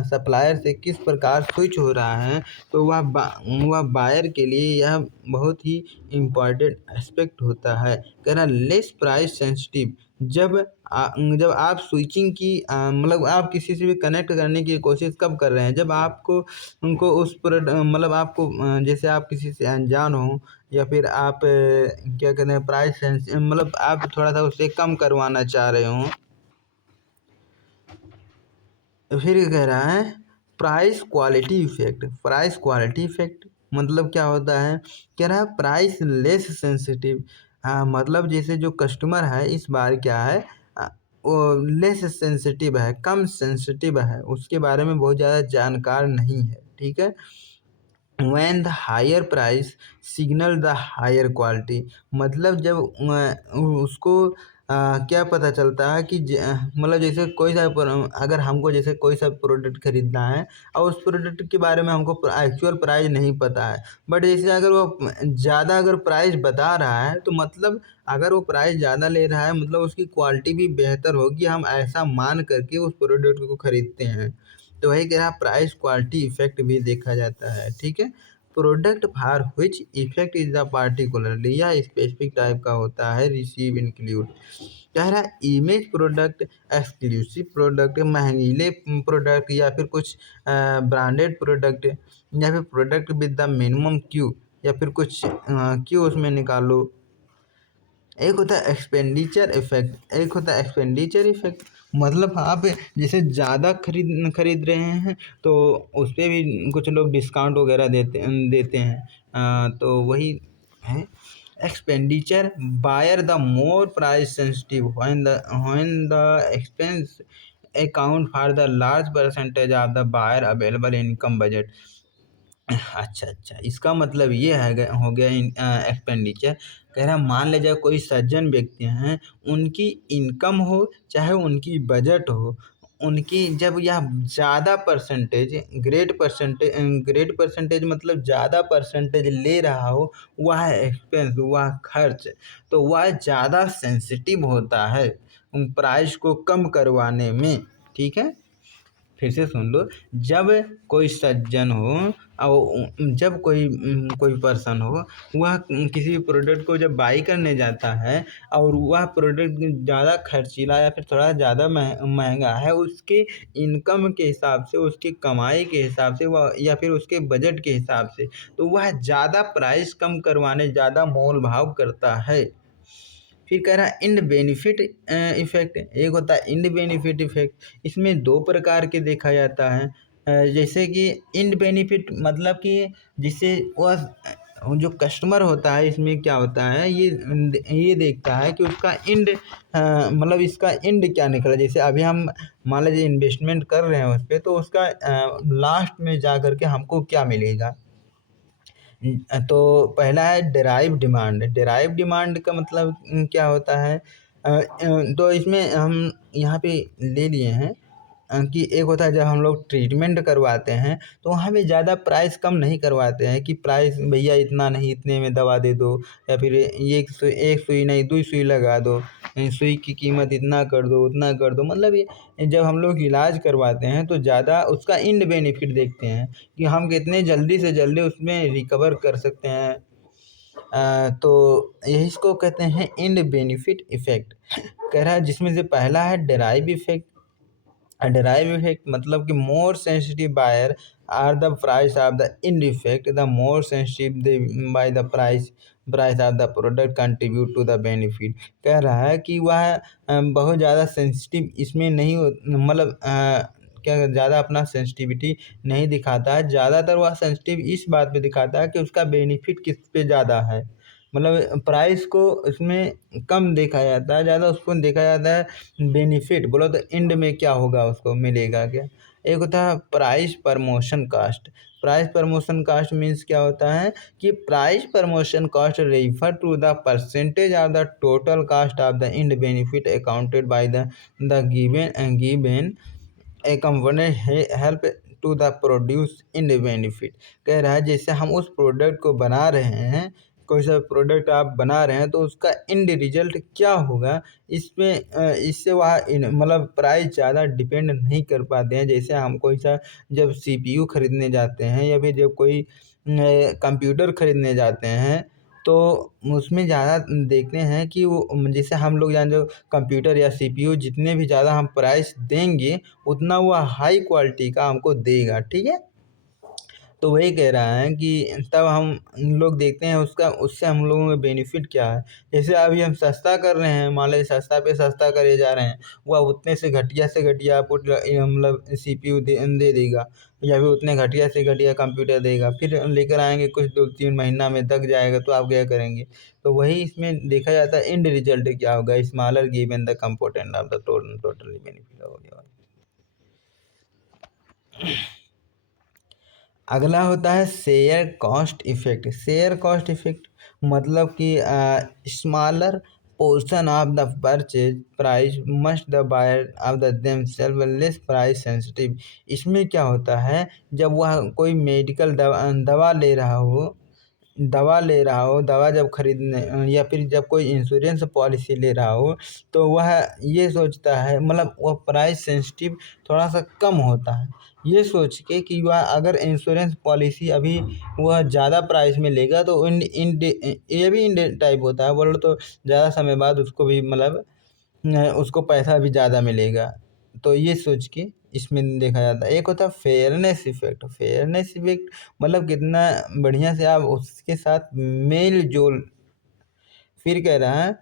सप्लायर से किस प्रकार स्विच हो रहा है, तो वह बायर के लिए यह बहुत ही इम्पॉर्टेंट एस्पेक्ट होता है। कह रहा लेस प्राइस सेंसिटिव, जब आप स्विचिंग की मतलब आप किसी से भी कनेक्ट करने की कोशिश कब कर रहे हैं, जब आपको उनको उस मतलब आपको जैसे आप किसी से अनजान हो, या फिर आप क्या कहते हैं प्राइस सेंस मतलब आप थोड़ा सा उससे कम करवाना चाह रहे हो। फिर कह रहा है प्राइस क्वालिटी इफेक्ट मतलब क्या होता है। कह रहा है प्राइस लेस सेंसिटिव, मतलब जैसे जो कस्टमर है इस बार क्या है, वो लेस सेंसिटिव है, कम सेंसिटिव है, उसके बारे में बहुत ज़्यादा जानकार नहीं है, ठीक है। when the higher price signal the higher quality, मतलब जब उसको क्या पता चलता है कि मतलब जैसे कोई सा अगर हमको जैसे कोई सा प्रोडक्ट खरीदना है और उस प्रोडक्ट के बारे में हमको एक्चुअल प्राइस नहीं पता है, बट जैसे अगर वो ज़्यादा अगर प्राइस बता रहा है तो मतलब अगर वो प्राइस ज़्यादा ले रहा है मतलब उसकी क्वालिटी भी बेहतर होगी, हम ऐसा मान करके उस प्रोडक्ट को खरीदते हैं। तो वही कह रहा प्राइस क्वालिटी इफेक्ट भी देखा जाता है, ठीक है। Product for which effect is the particularly, या स्पेसिफिक टाइप का होता है रिसीव इंक्लूड। कह रहा है इमेज प्रोडक्ट, एक्सक्लूसिव प्रोडक्ट, महंगीले प्रोडक्ट, या फिर कुछ ब्रांडेड प्रोडक्ट, या फिर product with the minimum queue, या फिर कुछ क्यू उसमें निकालो। एक होता है एक्सपेंडिचर इफेक्ट, मतलब आप जैसे ज़्यादा खरीद रहे हैं तो उस पे भी कुछ लोग डिस्काउंट वगैरह देते हैं, तो वही है expenditure. Buyer the more price sensitive when the expense account for the large percentage of the buyer available income budget. अच्छा, इसका मतलब ये है हो गया एक्सपेंडिचर। कह रहा मान लीजिए कोई सज्जन व्यक्ति हैं, उनकी इनकम हो चाहे उनकी बजट हो, उनकी जब यह ज़्यादा परसेंटेज ग्रेड परसेंटेज मतलब ज़्यादा परसेंटेज ले रहा हो, वह एक्सपेंस, वह खर्च, तो वह ज़्यादा सेंसिटिव होता है प्राइस को कम करवाने में। ठीक है, फिर से सुन लो। जब कोई सज्जन हो और जब कोई पर्सन हो, वह किसी भी प्रोडक्ट को जब बाई करने जाता है और वह प्रोडक्ट ज़्यादा खर्चीला या फिर थोड़ा ज़्यादा महंगा है, उसके इनकम के हिसाब से, उसकी कमाई के हिसाब से, वह या फिर उसके बजट के हिसाब से, तो वह ज़्यादा प्राइस कम करवाने, ज़्यादा मोल भाव करता है। फिर कह रहा है इंड बेनिफिट इफेक्ट। एक होता है इंड बेनिफिट इफेक्ट, इसमें दो प्रकार के देखा जाता है। जैसे कि इंड बेनिफिट मतलब कि जिससे वह जो कस्टमर होता है, इसमें क्या होता है, ये देखता है कि उसका इंड मतलब इसका इंड क्या निकला। जैसे अभी हम मान लीजिए इन्वेस्टमेंट कर रहे हैं उस पर, तो उसका लास्ट में जा कर के हमको क्या मिलेगा। तो पहला है डेराइव डिमांड। डेराइव डिमांड का मतलब क्या होता है, तो इसमें हम यहाँ पे ले लिए हैं कि एक होता है जब हम लोग ट्रीटमेंट करवाते हैं, तो वहाँ पे ज़्यादा प्राइस कम नहीं करवाते हैं कि प्राइस भैया इतना नहीं, इतने में दवा दे दो, या फिर एक सुई नहीं, 2 सुई लगा दो, सुई की कीमत इतना कर दो, उतना कर दो। मतलब ये जब हम लोग इलाज करवाते हैं तो ज़्यादा उसका इंड बेनिफिट देखते हैं कि हम कितने जल्दी से जल्दी उसमें रिकवर कर सकते हैं। तो यही इसको कहते हैं इंड बेनिफिट इफेक्ट। कह रहा है जिसमें से पहला है डेराइव इफेक्ट। डेराइव इफेक्ट मतलब कि more sensitive buyer are the price of the end effect, the more sensitive they by the price of the product contribute to the benefit. कह रहा है कि वह बहुत ज़्यादा सेंसिटिव इसमें नहीं हो, मतलब क्या ज़्यादा अपना सेंसिटिविटी नहीं दिखाता है। ज़्यादातर वह सेंसिटिव इस बात पे दिखाता है कि उसका बेनिफिट किस पे ज़्यादा है। मतलब प्राइस को उसमें कम देखा जाता है, ज़्यादा उसको देखा जाता है बेनिफिट। बोलो तो एंड में क्या होगा, उसको मिलेगा क्या। एक होता है price promotion cost. Price promotion cost means क्या होता है कि price promotion cost refer to the percentage of the total cost of the end benefit accounted by the given a component help to the produce end benefit. कह रहा है जैसे हम उस प्रोडक्ट को बना रहे हैं, कोई सा प्रोडक्ट आप बना रहे हैं, तो उसका इंड रिजल्ट क्या होगा, इसमें इससे वह मतलब प्राइस ज़्यादा डिपेंड नहीं कर पाते हैं। जैसे हम कोई सा जब सीपीयू खरीदने जाते हैं या फिर जब कोई कंप्यूटर खरीदने जाते हैं, तो उसमें ज़्यादा देखते हैं कि वो जैसे हम लोग जान जो कंप्यूटर या सीपीयू जितने भी ज़्यादा हम प्राइस देंगे, उतना वह हाई क्वालिटी का हमको देगा। ठीक है, तो वही कह रहा है कि तब हम लोग देखते हैं उसका, उससे हम लोगों में बेनिफिट क्या है। जैसे अभी हम सस्ता कर रहे हैं, मान लीजिए सस्ता पे सस्ता करे जा रहे हैं, वह उतने से घटिया आपको मतलब सीपीयू दे देगा, या फिर उतने घटिया से घटिया कंप्यूटर देगा। फिर लेकर आएंगे कुछ 2-3 महीना में दब जाएगा, तो आप क्या करेंगे। तो वही इसमें देखा जाता है एंड रिजल्ट क्या होगा, smaller given the component of the total benefit हो गया। अगला होता है share cost effect. Share cost effect मतलब कि smaller portion of the purchase price must the buyer of the them self less price sensitive. इसमें क्या होता है, जब वह कोई मेडिकल दवा ले रहा हो, दवा जब खरीदने या फिर जब कोई इंश्योरेंस पॉलिसी ले रहा हो, तो वह ये सोचता है, मतलब वह प्राइस सेंसिटिव थोड़ा सा कम होता है, ये सोच के कि वह अगर इंश्योरेंस पॉलिसी अभी वह ज़्यादा प्राइस में लेगा, तो ये भी इंड टाइप होता है, बोलो तो ज़्यादा समय बाद उसको भी मतलब उसको पैसा भी ज़्यादा मिलेगा। तो ये सोच के इसमें देखा जाता है। एक होता है फेयरनेस इफेक्ट। फेयरनेस इफेक्ट मतलब कितना बढ़िया से आप उसके साथ मेल जोल। फिर कह रहा है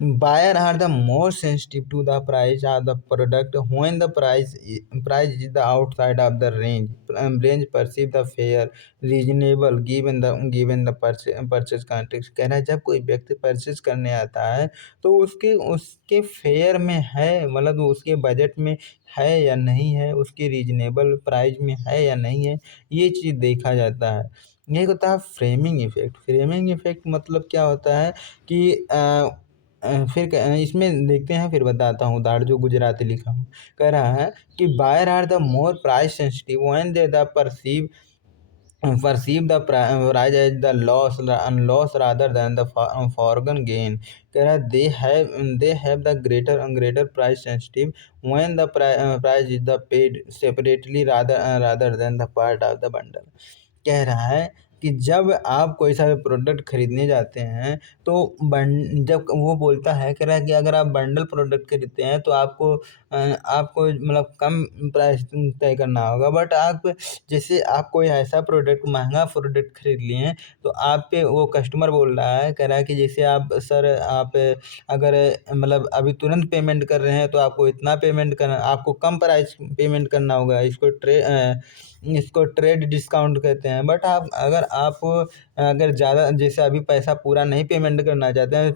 buyer are the more sensitive to the price of the product when the price is the outside of the range perceive the fair reasonable given the purchase context। कह रहा है जब कोई व्यक्ति परचेज करने आता है, तो उसके उसके फेयर में है, मतलब उसके बजट में है या नहीं है, उसकी रीजनेबल प्राइस में है या नहीं है, ये चीज़ देखा जाता है। एक होता है फ्रेमिंग इफेक्ट। फ्रेमिंग इफेक्ट मतलब क्या होता है कि इसमें देखते हैं, फिर बताता हूँ उदाहरण जो गुजराती लिखा हूँ। कह रहा है कि buyer are the more price sensitive when they the perceive the price as the loss rather than the foregone gain. कह रहा है they have the greater price sensitive when the price is the paid separately rather than the part of the bundle. कह रहा है कि जब आप कोई सा भी प्रोडक्ट खरीदने जाते हैं तो जब वो बोलता है, कह रहा है कि अगर आप बंडल प्रोडक्ट खरीदते हैं तो आपको मतलब कम प्राइस तय करना होगा, बट आप जैसे आप कोई ऐसा प्रोडक्ट महंगा प्रोडक्ट खरीद लिए हैं तो आप पे वो कस्टमर बोल रहा है, कह रहा है कि जैसे आप सर आप अगर मतलब अभी तुरंत पेमेंट कर रहे हैं तो आपको इतना पेमेंट करना, आपको कम प्राइस पेमेंट करना होगा। इसको ट्रेड डिस्काउंट कहते हैं। बट आप अगर ज़्यादा जैसे अभी पैसा पूरा नहीं पेमेंट करना चाहते हैं,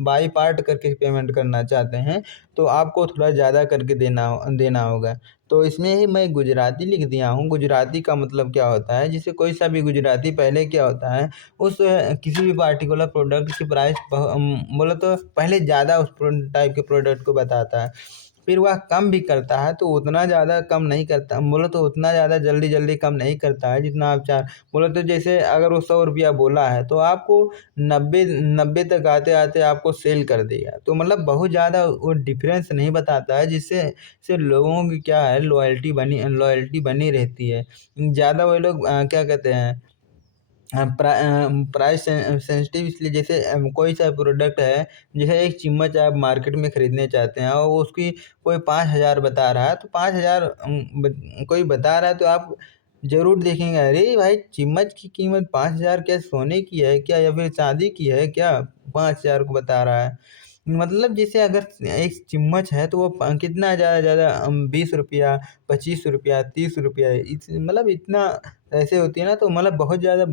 बाई पार्ट करके पेमेंट करना चाहते हैं, तो आपको थोड़ा ज़्यादा करके देना होगा। तो इसमें ही मैं गुजराती लिख दिया हूँ। गुजराती का मतलब क्या होता है, जैसे कोई सा भी गुजराती पहले क्या होता है, किसी भी पार्टिकुलर प्रोडक्ट की प्राइस बोले तो पहले ज़्यादा उस टाइप के प्रोडक्ट को बताता है, फिर वह कम भी करता है तो उतना ज़्यादा कम नहीं करता, बोले तो उतना ज़्यादा जल्दी कम नहीं करता है जितना आप बोले तो जैसे अगर वो 100 रुपया बोला है तो आपको 90 तक आते आते आपको सेल कर देगा। तो मतलब बहुत ज़्यादा वो डिफरेंस नहीं बताता है, जिससे से लोगों की क्या है, लॉयल्टी बनी रहती है। ज़्यादा वो लोग क्या कहते हैं, प्राइस सेंसिटिव इसलिए जैसे कोई सा प्रोडक्ट है, जैसे एक चम्मच आप मार्केट में खरीदने चाहते हैं और उसकी कोई 5,000 बता रहा है, तो 5,000 कोई बता रहा है तो आप जरूर देखेंगे, अरे भाई चम्मच की कीमत 5,000 क्या सोने की है क्या या फिर चांदी की है क्या, 5,000 को बता रहा है। मतलब जैसे अगर एक चम्मच है तो वो कितना ज़्यादा ज़्यादा 20 रुपया, 25 रुपया, 30 रुपया, मतलब इतना ऐसे होती है ना, तो मतलब बहुत ज़्यादा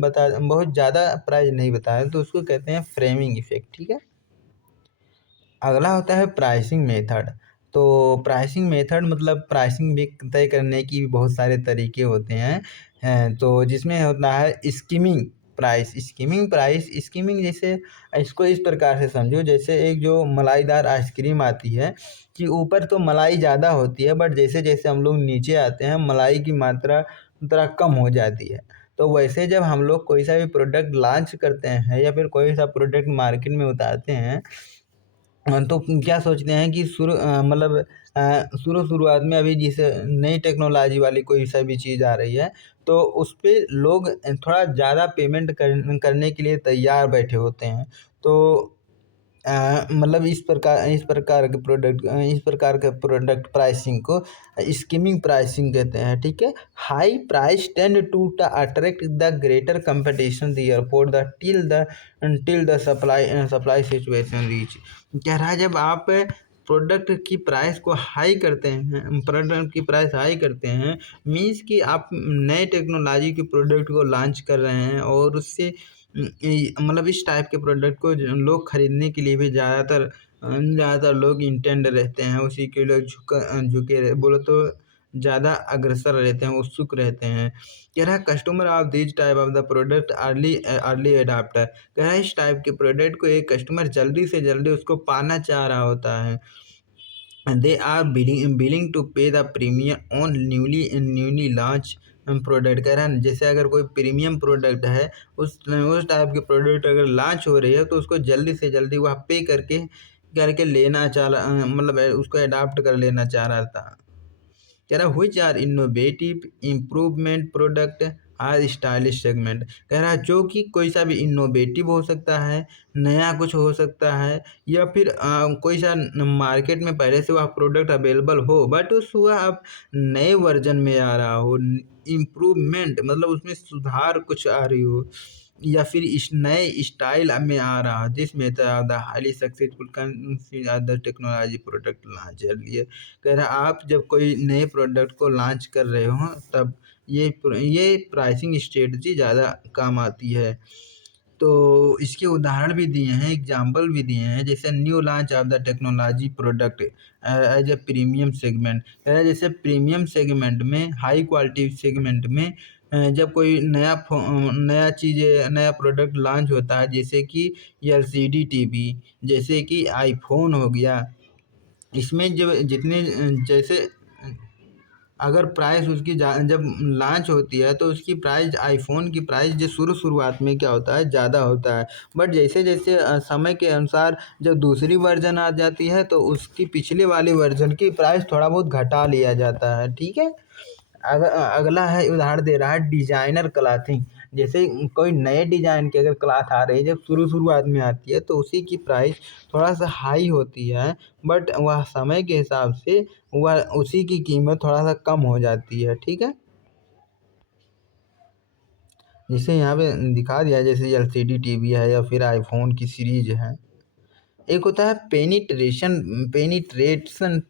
प्राइस नहीं बताया, तो उसको कहते हैं फ्रेमिंग इफेक्ट। ठीक है। अगला होता है प्राइसिंग मेथड। तो प्राइसिंग मेथड मतलब प्राइसिंग भी तय करने की भी बहुत सारे तरीके होते हैं। तो जिसमें होता है स्कीमिंग जैसे इसको इस प्रकार से समझो, जैसे एक जो मलाईदार आइसक्रीम आती है कि ऊपर तो मलाई ज़्यादा होती है, बट जैसे जैसे हम लोग नीचे आते हैं मलाई की मात्रा मात्रा कम हो जाती है। तो वैसे जब हम लोग कोई सा भी प्रोडक्ट लॉन्च करते हैं या फिर कोई सा प्रोडक्ट मार्केट में उतारते हैं, तो क्या सोचते हैं कि मतलब शुरुआत में अभी जैसे नई टेक्नोलॉजी वाली कोई सा भी चीज़ आ रही है, तो उस पे लोग थोड़ा ज़्यादा पेमेंट करने के लिए तैयार बैठे होते हैं। तो मतलब इस प्रकार के प्रोडक्ट प्राइसिंग को स्कीमिंग प्राइसिंग कहते हैं। ठीक है। High price tend to attract the greater competition therefore the till the supply situation reach. कह रहा है जब आप प्रोडक्ट की प्राइस हाई करते हैं, मीन्स कि आप नए टेक्नोलॉजी के प्रोडक्ट को लॉन्च कर रहे हैं और उससे मतलब इस टाइप के प्रोडक्ट को लोग खरीदने के लिए भी ज़्यादातर लोग इंटेंड रहते हैं, उसी के लोग बोलो तो ज़्यादा अग्रसर रहते हैं, उत्सुक रहते हैं। कह रहा है customer of this type of the product early adapter. कह रहा है इस टाइप के प्रोडक्ट को एक कस्टमर जल्दी से जल्दी उसको पाना चाह रहा होता है। दे आर बिलिंग टू पे the premium on newly launch product. कह रहा है जैसे अगर कोई प्रीमियम प्रोडक्ट है, उस टाइप के प्रोडक्ट अगर लॉन्च हो रही है तो उसको जल्दी से जल्दी वह पे करके मतलब उसको अडाप्ट कर लेना चाह रहा था। कह रहा है which are innovative improvement product or stylish segment. कह रहा है जो कि कोई सा भी इनोवेटिव हो सकता है, नया कुछ हो सकता है, या फिर कोई सा मार्केट में पहले से वह प्रोडक्ट अवेलेबल हो बट वह अब नए वर्जन में आ रहा हो, इम्प्रूवमेंट मतलब उसमें सुधार कुछ आ रही हो, या फिर इस नए स्टाइल में आ रहा। This method of the highly successful other technology product launch लिए। कह रहा है आप जब कोई नए प्रोडक्ट को लॉन्च कर रहे हो तब ये प्राइसिंग स्ट्रेटजी ज़्यादा काम आती है। तो इसके उदाहरण भी दिए हैं, एग्जाम्पल भी दिए हैं, जैसे new launch of the technology product as a premium segment. जैसे प्रीमियम सेगमेंट में, हाई क्वालिटी सेगमेंट में जब कोई नया चीज़ नया प्रोडक्ट लॉन्च होता है, जैसे कि एलसीडी टीवी, जैसे कि आईफ़ोन हो गया, इसमें जब जितने जैसे अगर प्राइस उसकी जब लॉन्च होती है तो उसकी प्राइस आईफ़ोन की प्राइस जो शुरुआत में क्या होता है, ज़्यादा होता है। बट जैसे-जैसे समय के अनुसार जब दूसरी वर्ज़न आ जाती है तो उसकी पिछले वाले वर्ज़न की प्राइस थोड़ा बहुत घटा लिया जाता है, ठीक है? अगला है, उदाहरण दे रहा है डिज़ाइनर क्लॉथिंग। जैसे कोई नए डिज़ाइन की अगर क्लॉथ आ रही है, जब शुरुआत में आती है तो उसी की प्राइस थोड़ा-सा हाई होती है, बट वह समय के हिसाब से वह उसी की कीमत थोड़ा-सा कम हो जाती है, ठीक है? जैसे यहाँ पे दिखा दिया है, जैसे एलसीडी टीवी है या फिर आईफ़ोन की सीरीज़ है। एक होता है पेनिट्रेशन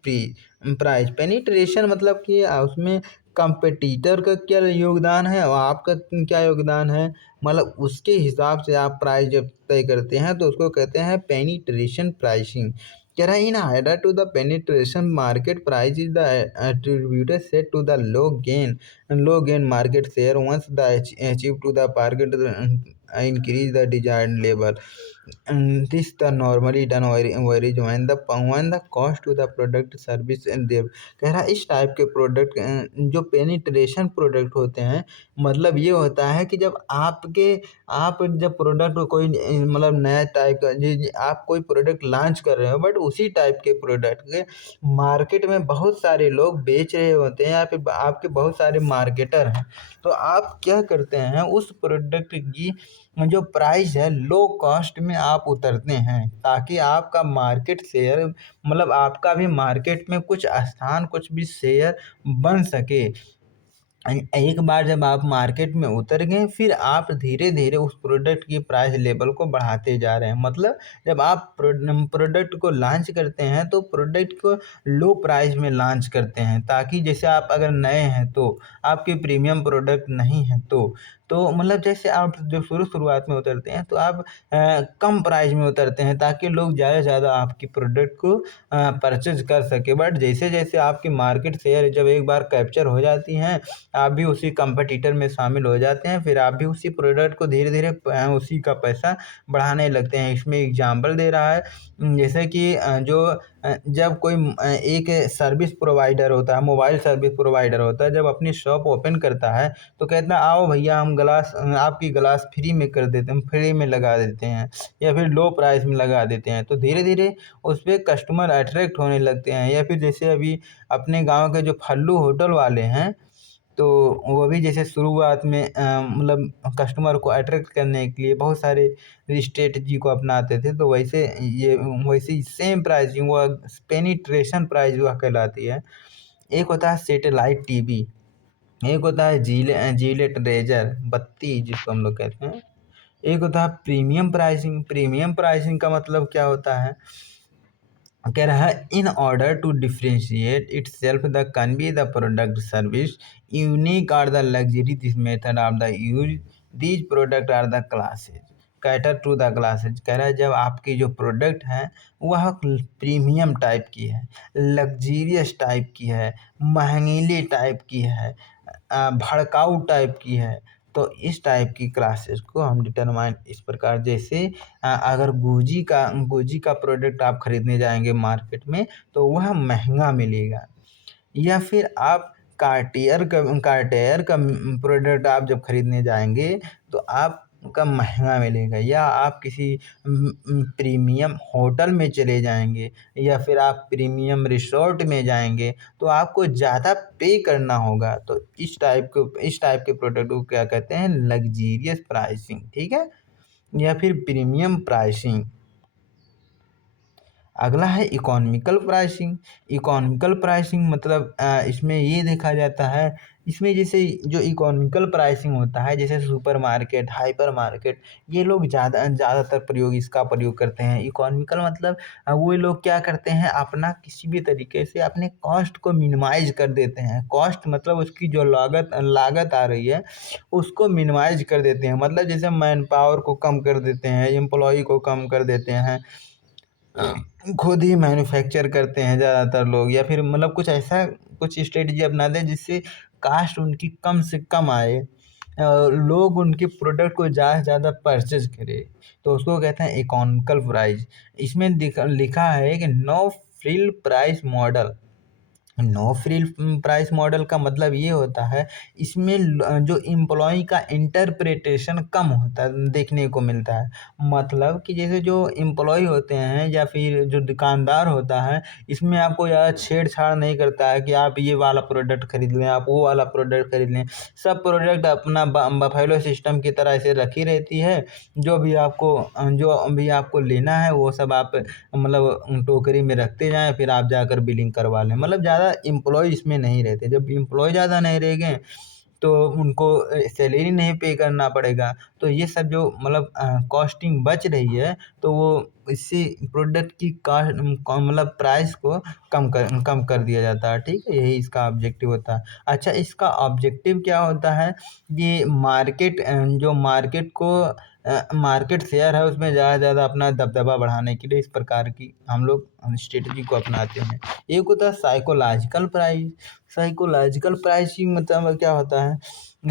प्राइस। पेनिट्रेशन मतलब कि उसमें कंपटीटर का क्या योगदान है और आपका क्या योगदान है, मतलब उसके हिसाब से आप प्राइस जब तय करते हैं तो उसको कहते हैं पेनिट्रेशन प्राइसिंग। कह रहा है, in order to the penetration market price is the attributed set to the low gain market share once the achieve to the market increase the desired level. And this the normally done varies when the cost to the product service and their। कह रहा है इस type के product जो penetration product होते हैं, मतलब ये होता है कि जब आप जब प्रोडक्ट कोई मतलब नया टाइप का आप कोई प्रोडक्ट लॉन्च कर रहे हो, बट उसी टाइप के प्रोडक्ट के मार्केट में बहुत सारे लोग बेच रहे होते हैं या फिर आपके बहुत सारे मार्केटर हैं, तो आप क्या करते हैं, उस प्रोडक्ट की जो प्राइस है लो कॉस्ट में आप उतरते हैं, ताकि आपका मार्केट शेयर मतलब आपका भी मार्केट में कुछ स्थान, कुछ भी शेयर बन सके। एक बार जब आप मार्केट में उतर गए, फिर आप धीरे-धीरे उस प्रोडक्ट की प्राइस लेवल को बढ़ाते जा रहे हैं। मतलब जब आप प्रोडक्ट को लॉन्च करते हैं तो प्रोडक्ट को लो प्राइस में लॉन्च करते हैं, ताकि जैसे आप अगर नए हैं तो आपके प्रीमियम प्रोडक्ट नहीं है तो मतलब जैसे आप जब शुरुआत में उतरते हैं तो आप कम प्राइस में उतरते हैं, ताकि लोग ज़्यादा से ज़्यादा आपकी प्रोडक्ट को परचेज़ कर सकें। बट जैसे-जैसे आपकी मार्केट शेयर जब एक बार कैप्चर हो जाती हैं, आप भी उसी कॉम्पिटिटर में शामिल हो जाते हैं, फिर आप भी उसी प्रोडक्ट को धीरे-धीरे उसी का पैसा बढ़ाने लगते हैं। इसमें एग्ज़ाम्पल दे रहा है, जैसे कि जब कोई एक सर्विस प्रोवाइडर होता है, मोबाइल सर्विस प्रोवाइडर होता है, जब अपनी शॉप ओपन करता है, तो कहता है आओ भैया हम आपकी ग्लास फ्री में कर देते हैं, फ्री में लगा देते हैं या फिर लो प्राइस में लगा देते हैं। तो धीरे-धीरे उस पे कस्टमर अट्रैक्ट होने लगते हैं, या फिर जैसे अभी अपने गाँव के जो फल्लू होटल वाले हैं, तो वो भी जैसे शुरुआत में मतलब कस्टमर को अट्रैक्ट करने के लिए बहुत सारे स्ट्रेटजी को अपनाते थे, तो वैसे ही सेम प्राइसिंग वो पेनिट्रेशन प्राइस वह कहलाती है। एक होता है सैटेलाइट टीवी, एक होता है जीलेट रेजर बत्ती जिसको हम लोग कहते हैं, एक होता है प्रीमियम प्राइसिंग। प्रीमियम प्राइसिंग का मतलब क्या होता है, कह रहा है in order to differentiate itself the convey the product service unique or the luxury this method of the use these product are the classes cater to the classes. कह रहा है जब आपकी जो प्रोडक्ट है वह प्रीमियम टाइप की है, लग्जीरियस टाइप की है, महंगीली टाइप की है, भड़काऊ टाइप की है, तो इस टाइप की क्लासेस को हम डिटरमाइन इस प्रकार, जैसे अगर गोजी का प्रोडक्ट आप खरीदने जाएंगे मार्केट में तो वह महंगा मिलेगा, या फिर आप कार्टियर का प्रोडक्ट आप जब खरीदने जाएंगे तो आपका महंगा मिलेगा, या आप किसी प्रीमियम होटल में चले जाएंगे या फिर आप प्रीमियम रिसोर्ट में जाएंगे तो आपको ज़्यादा पे करना होगा। तो इस टाइप के प्रोडक्ट को क्या कहते हैं, लग्जीरियस प्राइसिंग, ठीक है, या फिर प्रीमियम प्राइसिंग। अगला है इकोनॉमिकल प्राइसिंग। इकोनॉमिकल प्राइसिंग मतलब इसमें ये देखा जाता है, इसमें जैसे जो इकोनॉमिकल प्राइसिंग होता है, जैसे सुपरमार्केट, हाइपर मार्केट, ये लोग ज़्यादातर इसका प्रयोग करते हैं। इकोनॉमिकल मतलब वो लोग क्या करते हैं, अपना किसी भी तरीके से अपने कॉस्ट को मिनिमाइज़ कर देते हैं। कॉस्ट मतलब उसकी जो लागत आ रही है उसको मिनिमाइज़ कर देते हैं। मतलब जैसे मैन पावर को कम कर देते हैं, एम्प्लॉयी को कम कर देते हैं, खुद ही मैन्युफैक्चर करते हैं ज़्यादातर लोग, या फिर मतलब कुछ ऐसा कुछ स्ट्रेटजी अपनाते हैं जिससे कास्ट उनकी कम से कम आए। लोग उनके प्रोडक्ट को ज़्यादा से ज़्यादा परचेज़ करें, तो उसको कहते हैं इकोनॉमिकल प्राइस। इसमें लिखा है कि no frill price model. No frill price model का मतलब ये होता है, इसमें जो एम्प्लॉय का इंटरप्रिटेशन कम होता है, देखने को मिलता है। मतलब कि जैसे जो एम्प्लॉय होते हैं या फिर जो दुकानदार होता है, इसमें आपको ज़्यादा छेड़छाड़ नहीं करता है कि आप ये वाला प्रोडक्ट खरीद लें, आप वो वाला प्रोडक्ट खरीद लें। सब प्रोडक्ट अपना बफेलो सिस्टम की तरह ऐसे रखी रहती है। जो भी आपको लेना है वो सब आप मतलब टोकरी में रखते जाएँ, फिर आप जाकर बिलिंग करवा लें। मतलब ज़्यादा एम्प्लॉय इसमें नहीं रहते। जब एम्प्लॉय ज़्यादा नहीं रहेंगे तो उनको सैलरी नहीं पे करना पड़ेगा। तो ये सब जो मतलब कॉस्टिंग बच रही है, तो वो इससे प्रोडक्ट की मतलब प्राइस को कम कर दिया जाता है, ठीक है? यही इसका ऑब्जेक्टिव होता है। अच्छा, इसका ऑब्जेक्टिव क्या होता है? ये जो मार्केट शेयर है उसमें ज़्यादा से ज़्यादा अपना दबदबा बढ़ाने के लिए इस प्रकार की हम लोग स्ट्रेटजी को अपनाते हैं। एक होता है साइकोलॉजिकल प्राइस। साइकोलॉजिकल प्राइसिंग मतलब क्या होता है?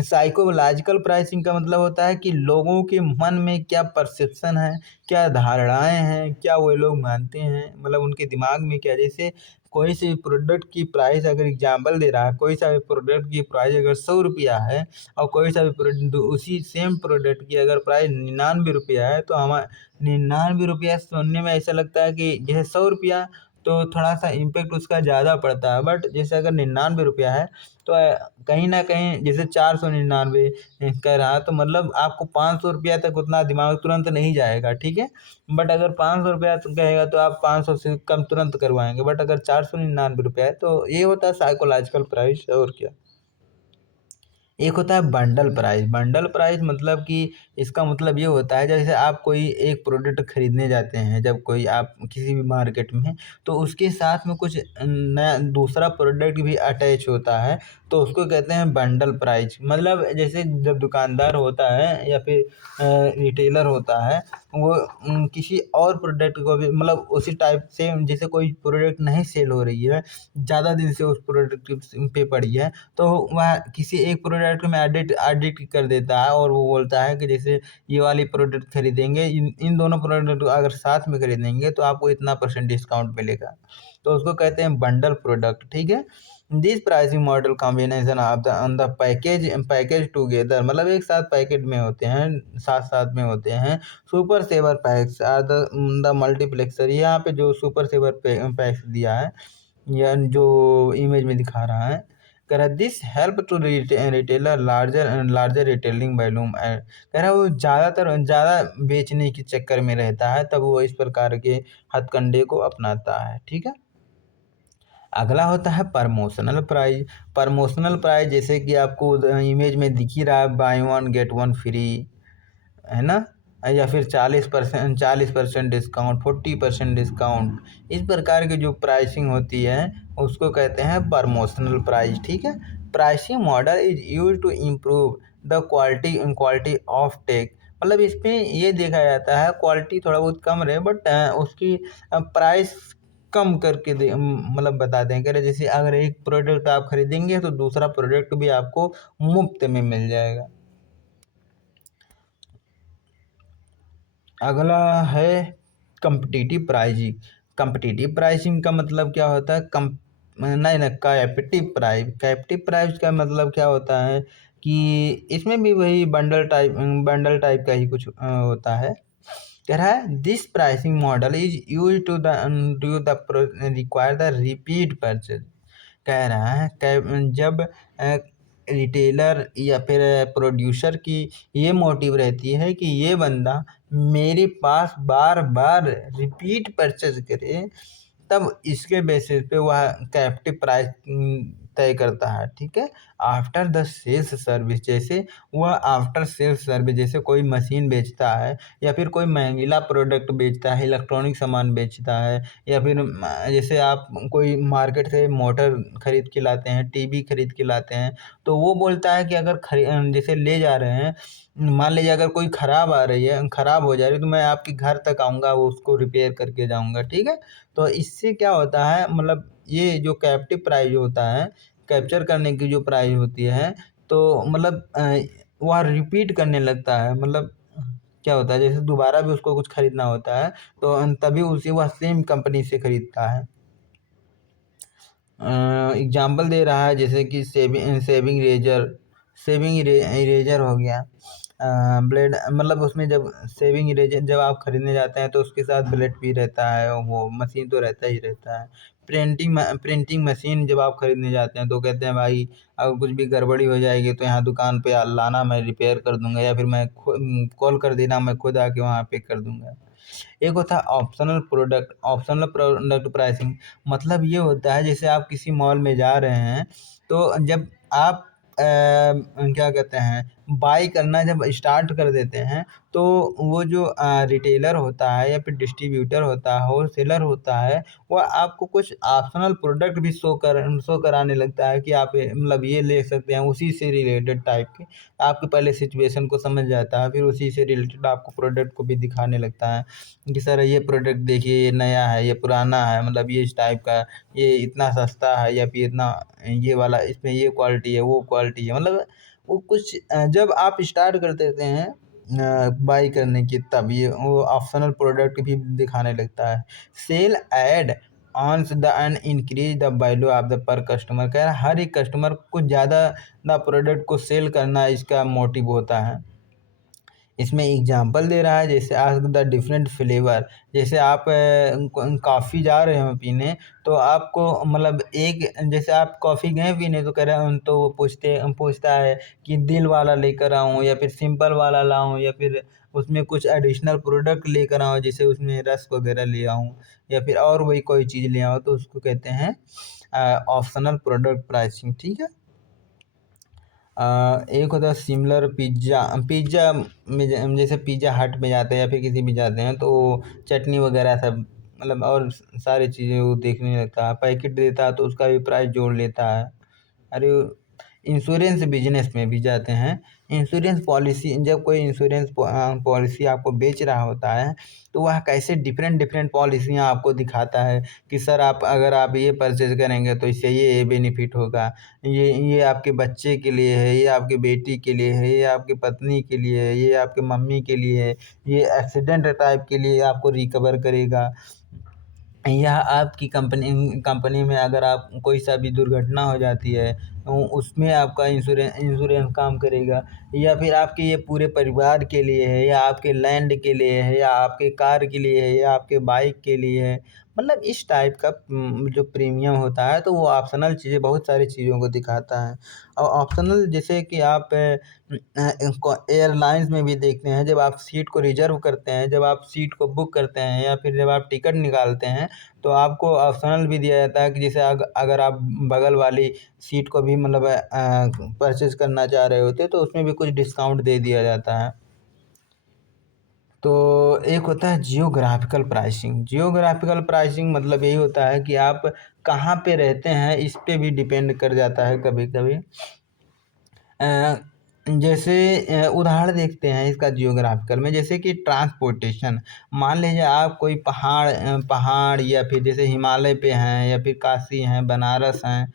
साइकोलॉजिकल प्राइसिंग का मतलब होता है कि लोगों के मन में क्या परसेप्शन है, क्या धारणाएँ हैं, क्या वो लोग मानते हैं, मतलब उनके दिमाग में क्या, जैसे कोई से भी प्रोडक्ट की प्राइस, अगर एग्ज़ाम्पल दे रहा है, कोई सा भी प्रोडक्ट की प्राइस अगर ₹100 है और कोई सा भी उसी सेम प्रोडक्ट की अगर प्राइस ₹99 है, तो ₹99 सुनने में ऐसा लगता है कि जैसे ₹100, तो थोड़ा-सा इम्पैक्ट उसका ज़्यादा पड़ता है। बट जैसे अगर ₹99 है, तो कहीं न कहीं जैसे 499 कह रहा है, तो मतलब आपको ₹500 तक उतना दिमाग तुरंत नहीं जाएगा, ठीक है? बट अगर ₹500 कहेगा तो आप 500 से कम तुरंत करवाएँगे, बट अगर ₹499 है, तो ये होता है साइकोलॉजिकल प्राइस, और क्या। एक होता है बंडल प्राइस। बंडल प्राइस मतलब कि इसका मतलब ये होता है, जैसे आप कोई एक प्रोडक्ट खरीदने जाते हैं, जब कोई आप किसी भी मार्केट में, तो उसके साथ में कुछ नया दूसरा प्रोडक्ट भी अटैच होता है, तो उसको कहते हैं बंडल प्राइस। मतलब जैसे जब दुकानदार होता है या फिर रिटेलर होता है, वो किसी और प्रोडक्ट को भी मतलब उसी टाइप से, जैसे कोई प्रोडक्ट नहीं सेल हो रही है, ज़्यादा दिन से उस प्रोडक्ट पे पड़ी है, तो वह किसी एक प्रोडक्ट में एडिट एडिट कर देता है, और वो बोलता है कि जैसे ये वाली प्रोडक्ट खरीदेंगे, इन इन दोनों प्रोडक्ट अगर साथ में खरीदेंगे तो आपको इतना % डिस्काउंट मिलेगा। तो उसको कहते हैं बंडल प्रोडक्ट, ठीक है? This pricing model combination of the on the package together, मतलब एक साथ पैकेट में होते हैं, साथ-साथ में होते हैं। Super saver packs are the multiplexer. यहाँ पे जो सुपर सेवर पैक्स दिया है, या जो इमेज में दिखा रहा है, कह रहा है this help to retailer larger retailing volume. कह रहा है वो ज़्यादा बेचने के चक्कर में रहता है, तब वो इस प्रकार के हथकंडे को अपनाता है, ठीक है? अगला होता है प्रमोशनल प्राइस। प्रमोशनल प्राइस जैसे कि आपको इमेज में दिख ही रहा है, by one get one free, है ना? या फिर 40% डिस्काउंट, 40% डिस्काउंट, इस प्रकार की जो प्राइसिंग होती है उसको कहते हैं प्रमोशनल प्राइस, ठीक है? Pricing model is used to improve the quality of tech. मतलब इसमें ये देखा जाता है क्वालिटी थोड़ा बहुत कम रहे, बट उसकी प्राइस कम करके मतलब बताते हैं, कह रहे जैसे अगर एक प्रोडक्ट आप खरीदेंगे तो दूसरा प्रोडक्ट भी आपको मुफ्त में मिल जाएगा। अगला है कॉम्पिटिटिव प्राइसिंग। कॉम्पिटिटिव प्राइसिंग का मतलब क्या होता है? नहीं नहीं, कैप्टिव प्राइस का मतलब क्या होता है कि इसमें भी वही बंडल टाइप का ही कुछ होता है। कह रहा है this pricing model is use to the require the repeat purchase. कह रहा है जब रिटेलर या फिर प्रोड्यूसर की ये मोटिव रहती है कि ये बंदा मेरे पास बार बार रिपीट परचेज करे, तब इसके बेसिस पे वह कैप्टिव प्राइस तय करता है, ठीक है? आफ्टर द सेल्स सर्विस, जैसे वह आफ्टर सेल्स सर्विस, जैसे कोई मशीन बेचता है या फिर कोई महंगीला प्रोडक्ट बेचता है, इलेक्ट्रॉनिक सामान बेचता है, या फिर जैसे आप कोई मार्केट से मोटर खरीद के लाते हैं, टीवी खरीद के लाते हैं, तो वो बोलता है कि अगर जैसे ले जा रहे हैं, मान लीजिए अगर कोई खराब हो जा रही है, तो मैं आपके घर तक आऊँगा, वो उसको रिपेयर करके जाऊँगा, ठीक है? तो इससे क्या होता है, मतलब ये जो कैप्टिव प्राइस होता है, कैप्चर करने की जो प्राइस होती है, तो मतलब वह रिपीट करने लगता है। मतलब क्या होता है, जैसे दोबारा भी उसको कुछ खरीदना होता है तो तभी उसी वह सेम कंपनी से खरीदता है। एग्जाम्पल दे रहा है जैसे कि सेविंग इरेजर, इरेजर हो गया। ब्लेड, मतलब उसमें जब सेविंग इरेजर जब आप खरीदने जाते हैं तो उसके साथ ब्लेड भी रहता है, वो मशीन तो रहता ही रहता है। प्रिंटिंग मशीन जब आप खरीदने जाते हैं तो कहते हैं भाई अगर कुछ भी गड़बड़ी हो जाएगी तो यहाँ दुकान पे लाना, मैं रिपेयर कर दूंगा, या फिर मैं कॉल कर देना, मैं खुद आके वहाँ पे कर दूंगा। एक होता है ऑप्शनल प्रोडक्ट प्राइसिंग। मतलब ये होता है जैसे आप किसी मॉल में जा रहे हैं तो जब आप क्या कहते हैं, बाई करना जब स्टार्ट कर देते हैं तो वो जो रिटेलर होता है या फिर डिस्ट्रीब्यूटर होता है, होलसेलर होता है, वो आपको कुछ ऑप्शनल प्रोडक्ट भी शो कराने लगता है कि आप मतलब ये ले सकते हैं उसी से रिलेटेड टाइप के। आपके पहले सिचुएशन को समझ जाता है, फिर उसी से रिलेटेड आपको प्रोडक्ट को भी दिखाने लगता है कि सर ये प्रोडक्ट देखिए, ये नया है, ये पुराना है, मतलब ये इस टाइप का, ये इतना सस्ता है या फिर इतना, ये वाला इसमें ये क्वालिटी है, वो क्वालिटी है। मतलब वो कुछ जब आप स्टार्ट कर देते हैं बाई करने की, तब ये वो ऑप्शनल प्रोडक्ट भी दिखाने लगता है। Sale add on the end increase the value of the per customer. कह रहा है हर एक कस्टमर को ज़्यादा द प्रोडक्ट को सेल करना इसका मोटिव होता है। इसमें एग्जांपल दे रहा है जैसे आस्क द डिफरेंट फ्लेवर। जैसे आप कॉफ़ी जा रहे हो पीने, तो आपको मतलब एक, जैसे आप कॉफ़ी गए पीने तो कह रहे हैं, तो वो पूछता है कि दिल वाला लेकर आऊँ या फिर सिंपल वाला लाऊं, या फिर उसमें कुछ एडिशनल प्रोडक्ट लेकर आऊँ, जैसे उसमें रस वगैरह ले आऊँ, या फिर और वही कोई चीज़ ले आऊँ, तो उसको कहते हैं ऑप्शनल प्रोडक्ट प्राइसिंग। ठीक है। एक होता है सिमिलर पिज्ज़ा। पिज्ज़ा में जैसे पिज़्ज़ा हट में जाते हैं या फिर किसी भी जाते हैं तो चटनी वगैरह सब, मतलब और सारी चीज़ें वो देखने लगता है, पैकेट देता है तो उसका भी प्राइस जोड़ लेता है। अरे इंश्योरेंस बिजनेस में भी जाते हैं। इंश्योरेंस पॉलिसी, जब कोई इंश्योरेंस पॉलिसी आपको बेच रहा होता है तो वह कैसे डिफरेंट डिफरेंट पॉलिसियाँ आपको दिखाता है कि सर आप अगर आप ये परचेज करेंगे तो इससे ये बेनिफिट होगा, ये आपके बच्चे के लिए है, ये आपकी बेटी के लिए है, ये आपकी पत्नी के लिए है, ये आपके मम्मी के लिए है, ये एक्सीडेंट टाइप के लिए आपको रिकवर करेगा, या आपकी कंपनी में अगर आप कोई सा भी दुर्घटना हो जाती है तो उसमें आपका इंश्योरेंस काम करेगा, या फिर आपके ये पूरे परिवार के लिए है, या आपके लैंड के लिए है, या आपके कार के लिए है, या आपके बाइक के लिए है। मतलब इस टाइप का जो प्रीमियम होता है तो वो ऑप्शनल चीज़ें बहुत सारी चीज़ों को दिखाता है। और ऑप्शनल जैसे कि आप एयरलाइंस में भी देखते हैं, जब आप सीट को रिजर्व करते हैं, जब आप सीट को बुक करते हैं, या फिर जब आप टिकट निकालते हैं तो आपको ऑप्शनल भी दिया जाता है कि जैसे अगर आप बगल वाली सीट को भी मतलब परचेज करना चाह रहे होते तो उसमें भी कुछ डिस्काउंट दे दिया जाता है। तो एक होता है जियोग्राफिकल प्राइसिंग मतलब यही होता है कि आप कहाँ पे रहते हैं इस पे भी डिपेंड कर जाता है कभी कभी। जैसे उदाहरण देखते हैं इसका जियोग्राफिकल में, जैसे कि ट्रांसपोर्टेशन। मान लीजिए आप कोई पहाड़ या फिर जैसे हिमालय पे हैं, या फिर काशी हैं, बनारस हैं।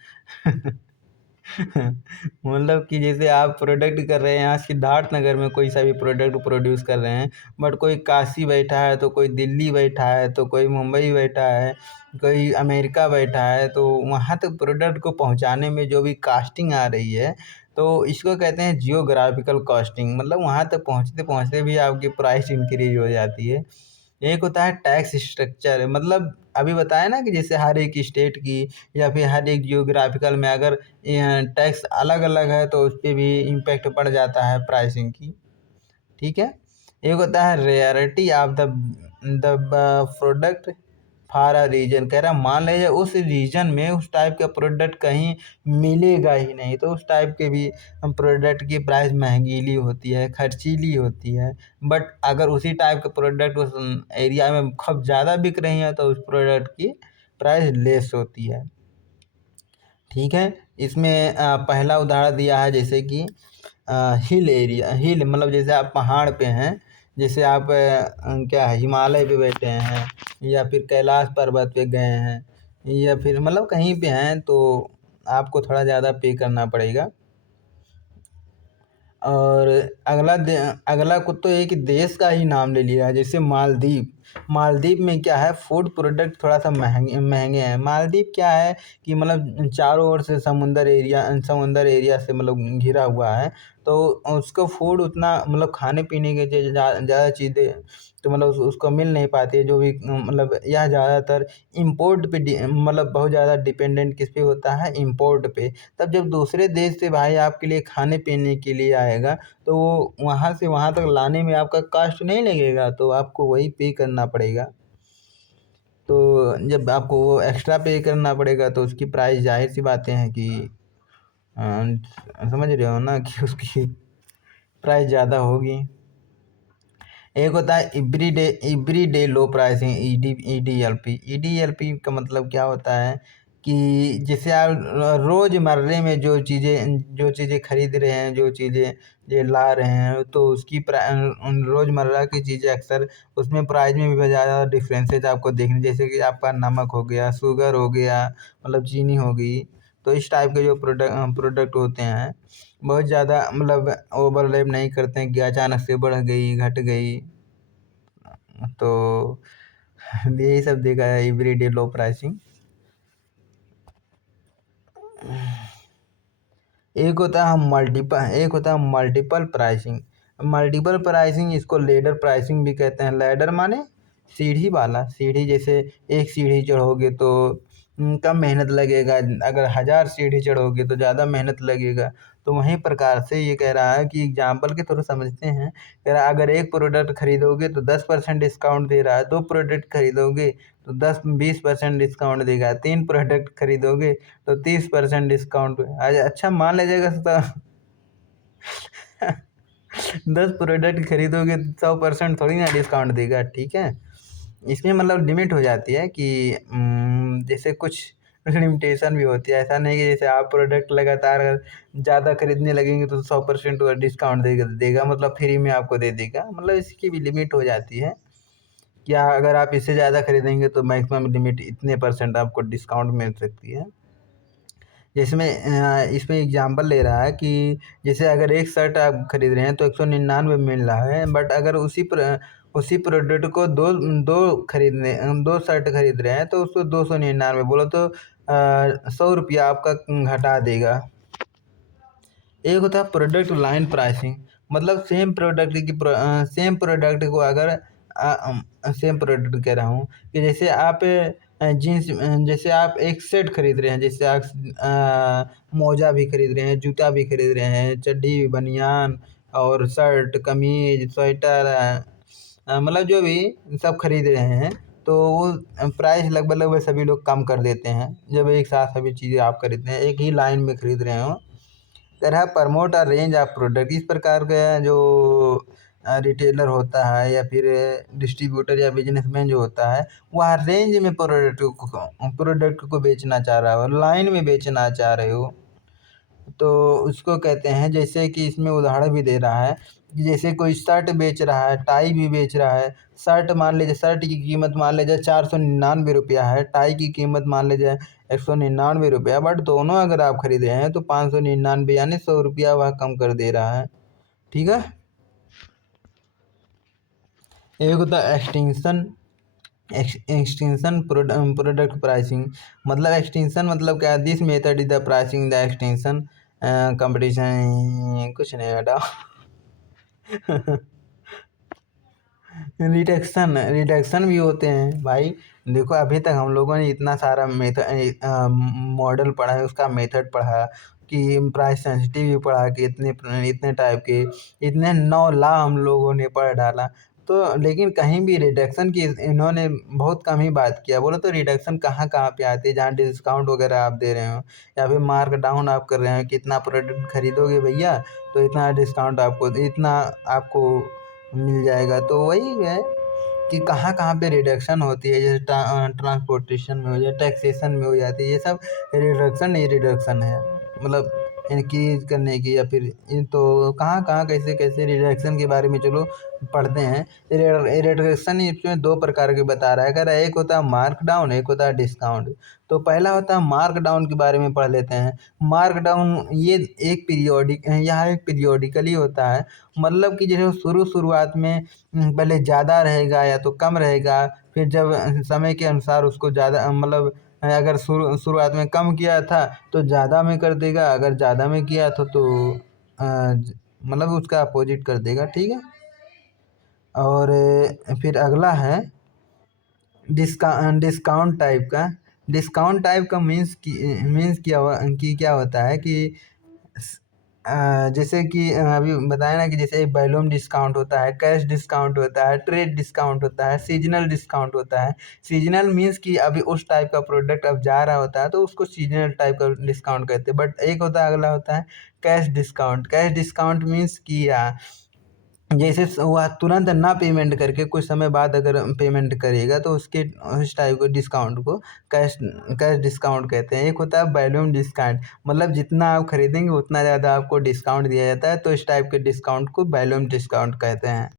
मतलब कि जैसे आप प्रोडक्ट कर रहे हैं यहाँ सिद्धार्थ नगर में, कोई सा भी प्रोडक्ट प्रोड्यूस कर रहे हैं, बट कोई काशी बैठा है, तो कोई दिल्ली बैठा है, तो कोई मुंबई बैठा है, कोई अमेरिका बैठा है, तो वहाँ तक प्रोडक्ट को पहुँचाने में जो भी कास्टिंग आ रही है तो इसको कहते हैं जियोग्राफिकल कॉस्टिंग। मतलब वहाँ तक पहुँचते पहुँचते भी आपकी प्राइस इंक्रीज हो जाती है। एक होता है टैक्स स्ट्रक्चर। मतलब अभी बताया ना कि जैसे हर एक स्टेट की या फिर हर एक जियोग्राफिकल में अगर टैक्स अलग अलग है तो उस पर भी इम्पेक्ट पड़ जाता है प्राइसिंग की। ठीक है। एक होता है rarity of the product for a reason. कह रहा है मान लीजिए उस रीजन में उस टाइप का प्रोडक्ट कहीं मिलेगा ही नहीं, तो उस टाइप के भी प्रोडक्ट की प्राइस महंगीली होती है, खर्चीली होती है। बट अगर उसी टाइप के प्रोडक्ट उस एरिया में खूब ज़्यादा बिक रही हैं तो उस प्रोडक्ट की प्राइस लेस होती है। ठीक है। इसमें पहला उदाहरण दिया है जैसे कि हिल मतलब जैसे आप पहाड़ पे हैं, जैसे आप क्या है हिमालय पे बैठे हैं, या फिर कैलाश पर्वत पे गए हैं, या फिर मतलब कहीं पे हैं तो आपको थोड़ा ज़्यादा पे करना पड़ेगा। और अगला को तो एक देश का ही नाम ले लिया, जैसे मालदीव। मालदीव में क्या है, फूड प्रोडक्ट थोड़ा सा महंगे महंगे हैं। मालदीव क्या है कि मतलब चारों ओर से समुंदर एरिया से मतलब घिरा हुआ है, तो उसको फूड उतना मतलब खाने पीने के ज़्यादा चीज़ें तो मतलब उसको मिल नहीं पाती है। जो भी मतलब यह ज़्यादातर इम्पोर्ट पे मतलब बहुत ज़्यादा डिपेंडेंट किस पे होता है, इम्पोर्ट पे। तब जब दूसरे देश से भाई आपके लिए खाने पीने के लिए आएगा, तो वो वहाँ से वहाँ तक लाने में आपका कॉस्ट नहीं लगेगा, तो आपको वही पे करना पड़ेगा। तो जब आपको वो एक्स्ट्रा पे करना पड़ेगा, तो उसकी प्राइस जाहिर सी बातें हैं कि समझ रहे हो ना कि उसकी प्राइस ज़्यादा होगी। एक होता है एवरीडे लो प्राइसिंग, ईडीएलपी। ईडीएलपी का मतलब क्या होता है कि जैसे आप रोज़मर्रे में जो चीज़ें खरीद रहे हैं, जो चीज़ें ये ला रहे हैं, तो उसकी रोज़मर्रा की चीज़ें अक्सर उसमें प्राइस में भी ज़्यादा डिफरेंसेस आपको देखने, जैसे कि आपका नमक हो गया, शुगर हो गया, मतलब चीनी हो गई। तो इस टाइप के जो प्रोडक्ट होते हैं, बहुत ज़्यादा मतलब ओवरलैप नहीं करते हैं कि अचानक से बढ़ गई, घट गई। तो यही सब देखा है एवरीडे लो प्राइसिंग। एक होता है मल्टीपल प्राइसिंग। मल्टीपल प्राइसिंग इसको लेडर प्राइसिंग भी कहते हैं। लेडर माने सीढ़ी वाला। सीढ़ी जैसे एक सीढ़ी चढ़ोगे तो कम मेहनत लगेगा, अगर 1000 सीढ़ी चढ़ोगे तो ज़्यादा मेहनत लगेगा। तो वहीं प्रकार से ये कह रहा है कि एग्जाम्पल के थ्रू समझते हैं। कह रहा है अगर एक प्रोडक्ट खरीदोगे तो 10% डिस्काउंट दे रहा है, 2 प्रोडक्ट खरीदोगे तो 10-20% डिस्काउंट देगा, 3 प्रोडक्ट खरीदोगे तो 30% डिस्काउंट। अच्छा मान लीजिएगा तो 10 प्रोडक्ट खरीदोगे तो 100% थोड़ी ना डिस्काउंट देगा, ठीक है। इसमें मतलब लिमिट हो जाती है कि जैसे कुछ लिमिटेशन भी होती है। ऐसा नहीं कि जैसे आप प्रोडक्ट लगातार ज़्यादा खरीदने लगेंगे तो 100% डिस्काउंट देगा, मतलब फ्री में आपको दे देगा। मतलब इसकी भी लिमिट हो जाती है। क्या अगर आप इससे ज़्यादा खरीदेंगे तो मैक्सिमम लिमिट इतने परसेंट आपको डिस्काउंट मिल सकती है। जिसमें इसमें एग्जांपल ले रहा है कि जैसे अगर एक शर्ट आप खरीद रहे हैं तो 199 मिल रहा है, बट अगर उसी प्रोडक्ट को दो दो शर्ट खरीद रहे हैं तो उसको 299 बोलो तो 100 रुपया आपका घटा देगा। एक होता है प्रोडक्ट लाइन प्राइसिंग। मतलब सेम प्रोडक्ट को अगर सेम प्रोडक्ट कह रहा हूँ कि जैसे आप जीन्स जैसे आप एक सेट खरीद रहे हैं, जैसे आप मोजा भी खरीद रहे हैं, जूता भी खरीद रहे हैं, चड्डी बनियान और शर्ट कमीज स्वेटर मतलब जो भी सब खरीद रहे हैं, तो वो प्राइस लगभग लगभग सभी लोग कम कर देते हैं जब एक साथ सभी चीज़ें आप खरीदते हैं, एक ही लाइन में खरीद रहे हो। तरह प्रमोट और रेंज ऑफ प्रोडक्ट। इस प्रकार का जो रिटेलर होता है या फिर डिस्ट्रीब्यूटर या बिजनेसमैन जो होता है, वह रेंज में प्रोडक्ट को बेचना चाह रहा हो, लाइन में बेचना चाह रहे हो, तो उसको कहते हैं। जैसे कि इसमें उदाहरण भी दे रहा है कि जैसे कोई शर्ट बेच रहा है, टाई भी बेच रहा है। शर्ट की कीमत मान लीजिए 499 रुपया है, टाई की कीमत मान लीजिए 199 रुपया, बट दोनों अगर आप खरीदे हैं तो 599 यानी 100 रुपया वह कम कर दे रहा है, ठीक है। एक होता है एक्सटेंशन प्रोडक्ट प्राइसिंग। मतलब एक्सटेंशन मतलब क्या, this method is the pricing the extension competition, कुछ नहीं बेटा। रिडक्शन भी होते हैं भाई। देखो अभी तक हम लोगों ने इतना सारा मेथड मॉडल पढ़ा है, उसका मेथड पढ़ा कि प्राइस सेंसिटिव भी पढ़ा कि इतने इतने टाइप के इतने 9 ला हम लोगों ने पढ़ डाला। तो लेकिन कहीं भी रिडक्शन की इन्होंने बहुत कम ही बात किया। बोलो तो रिडक्शन कहाँ कहाँ पे आती है, जहाँ डिस्काउंट वगैरह आप दे रहे हो या फिर मार्क डाउन आप कर रहे हो कि इतना प्रोडक्ट खरीदोगे भैया तो इतना डिस्काउंट इतना आपको मिल जाएगा। तो वही है कि कहाँ कहाँ पे रिडक्शन होती है, जैसे ट्रांसपोर्टेशन में हो जाए, टैक्सेशन में हो जाती है, ये सब रिडक्शन ही रिडक्शन है। मतलब इंक्रीज करने की या फिर तो कहाँ कैसे रिडक्शन के बारे में चलो पढ़ते हैं। रिडक्शन इसमें दो प्रकार के बता रहा है, कह रहा है एक होता है मार्क डाउन, एक होता है डिस्काउंट। तो पहला होता है मार्क डाउन के बारे में पढ़ लेते हैं। मार्क डाउन ये एक पीरियोडिकली होता है, मतलब कि जैसे शुरुआत में पहले ज़्यादा रहेगा या तो कम रहेगा, फिर जब समय के अनुसार उसको ज़्यादा मतलब अगर शुरुआत में कम किया था तो ज़्यादा में कर देगा, अगर ज़्यादा में किया था तो मतलब उसका अपोजिट कर देगा, ठीक है। और फिर अगला है डिस्काउंट टाइप का मीन्स क्या होता है कि जैसे कि अभी बताया ना कि जैसे वॉल्यूम डिस्काउंट होता है, कैश डिस्काउंट होता है, ट्रेड डिस्काउंट होता है, सीजनल डिस्काउंट होता है। सीजनल मीन्स कि अभी उस टाइप का प्रोडक्ट अब जा रहा होता है तो उसको सीजनल टाइप का डिस्काउंट कहते हैं। बट एक होता है, अगला होता है कैश डिस्काउंट मीन्स कि जैसे वह तुरंत ना पेमेंट करके कुछ समय बाद अगर पेमेंट करेगा तो उसके उस टाइप को डिस्काउंट को कैश कैश डिस्काउंट कहते हैं। एक होता है वॉल्यूम डिस्काउंट, मतलब जितना आप खरीदेंगे उतना ज़्यादा आपको डिस्काउंट दिया जाता है, तो इस टाइप के डिस्काउंट को वॉल्यूम डिस्काउंट कहते हैं।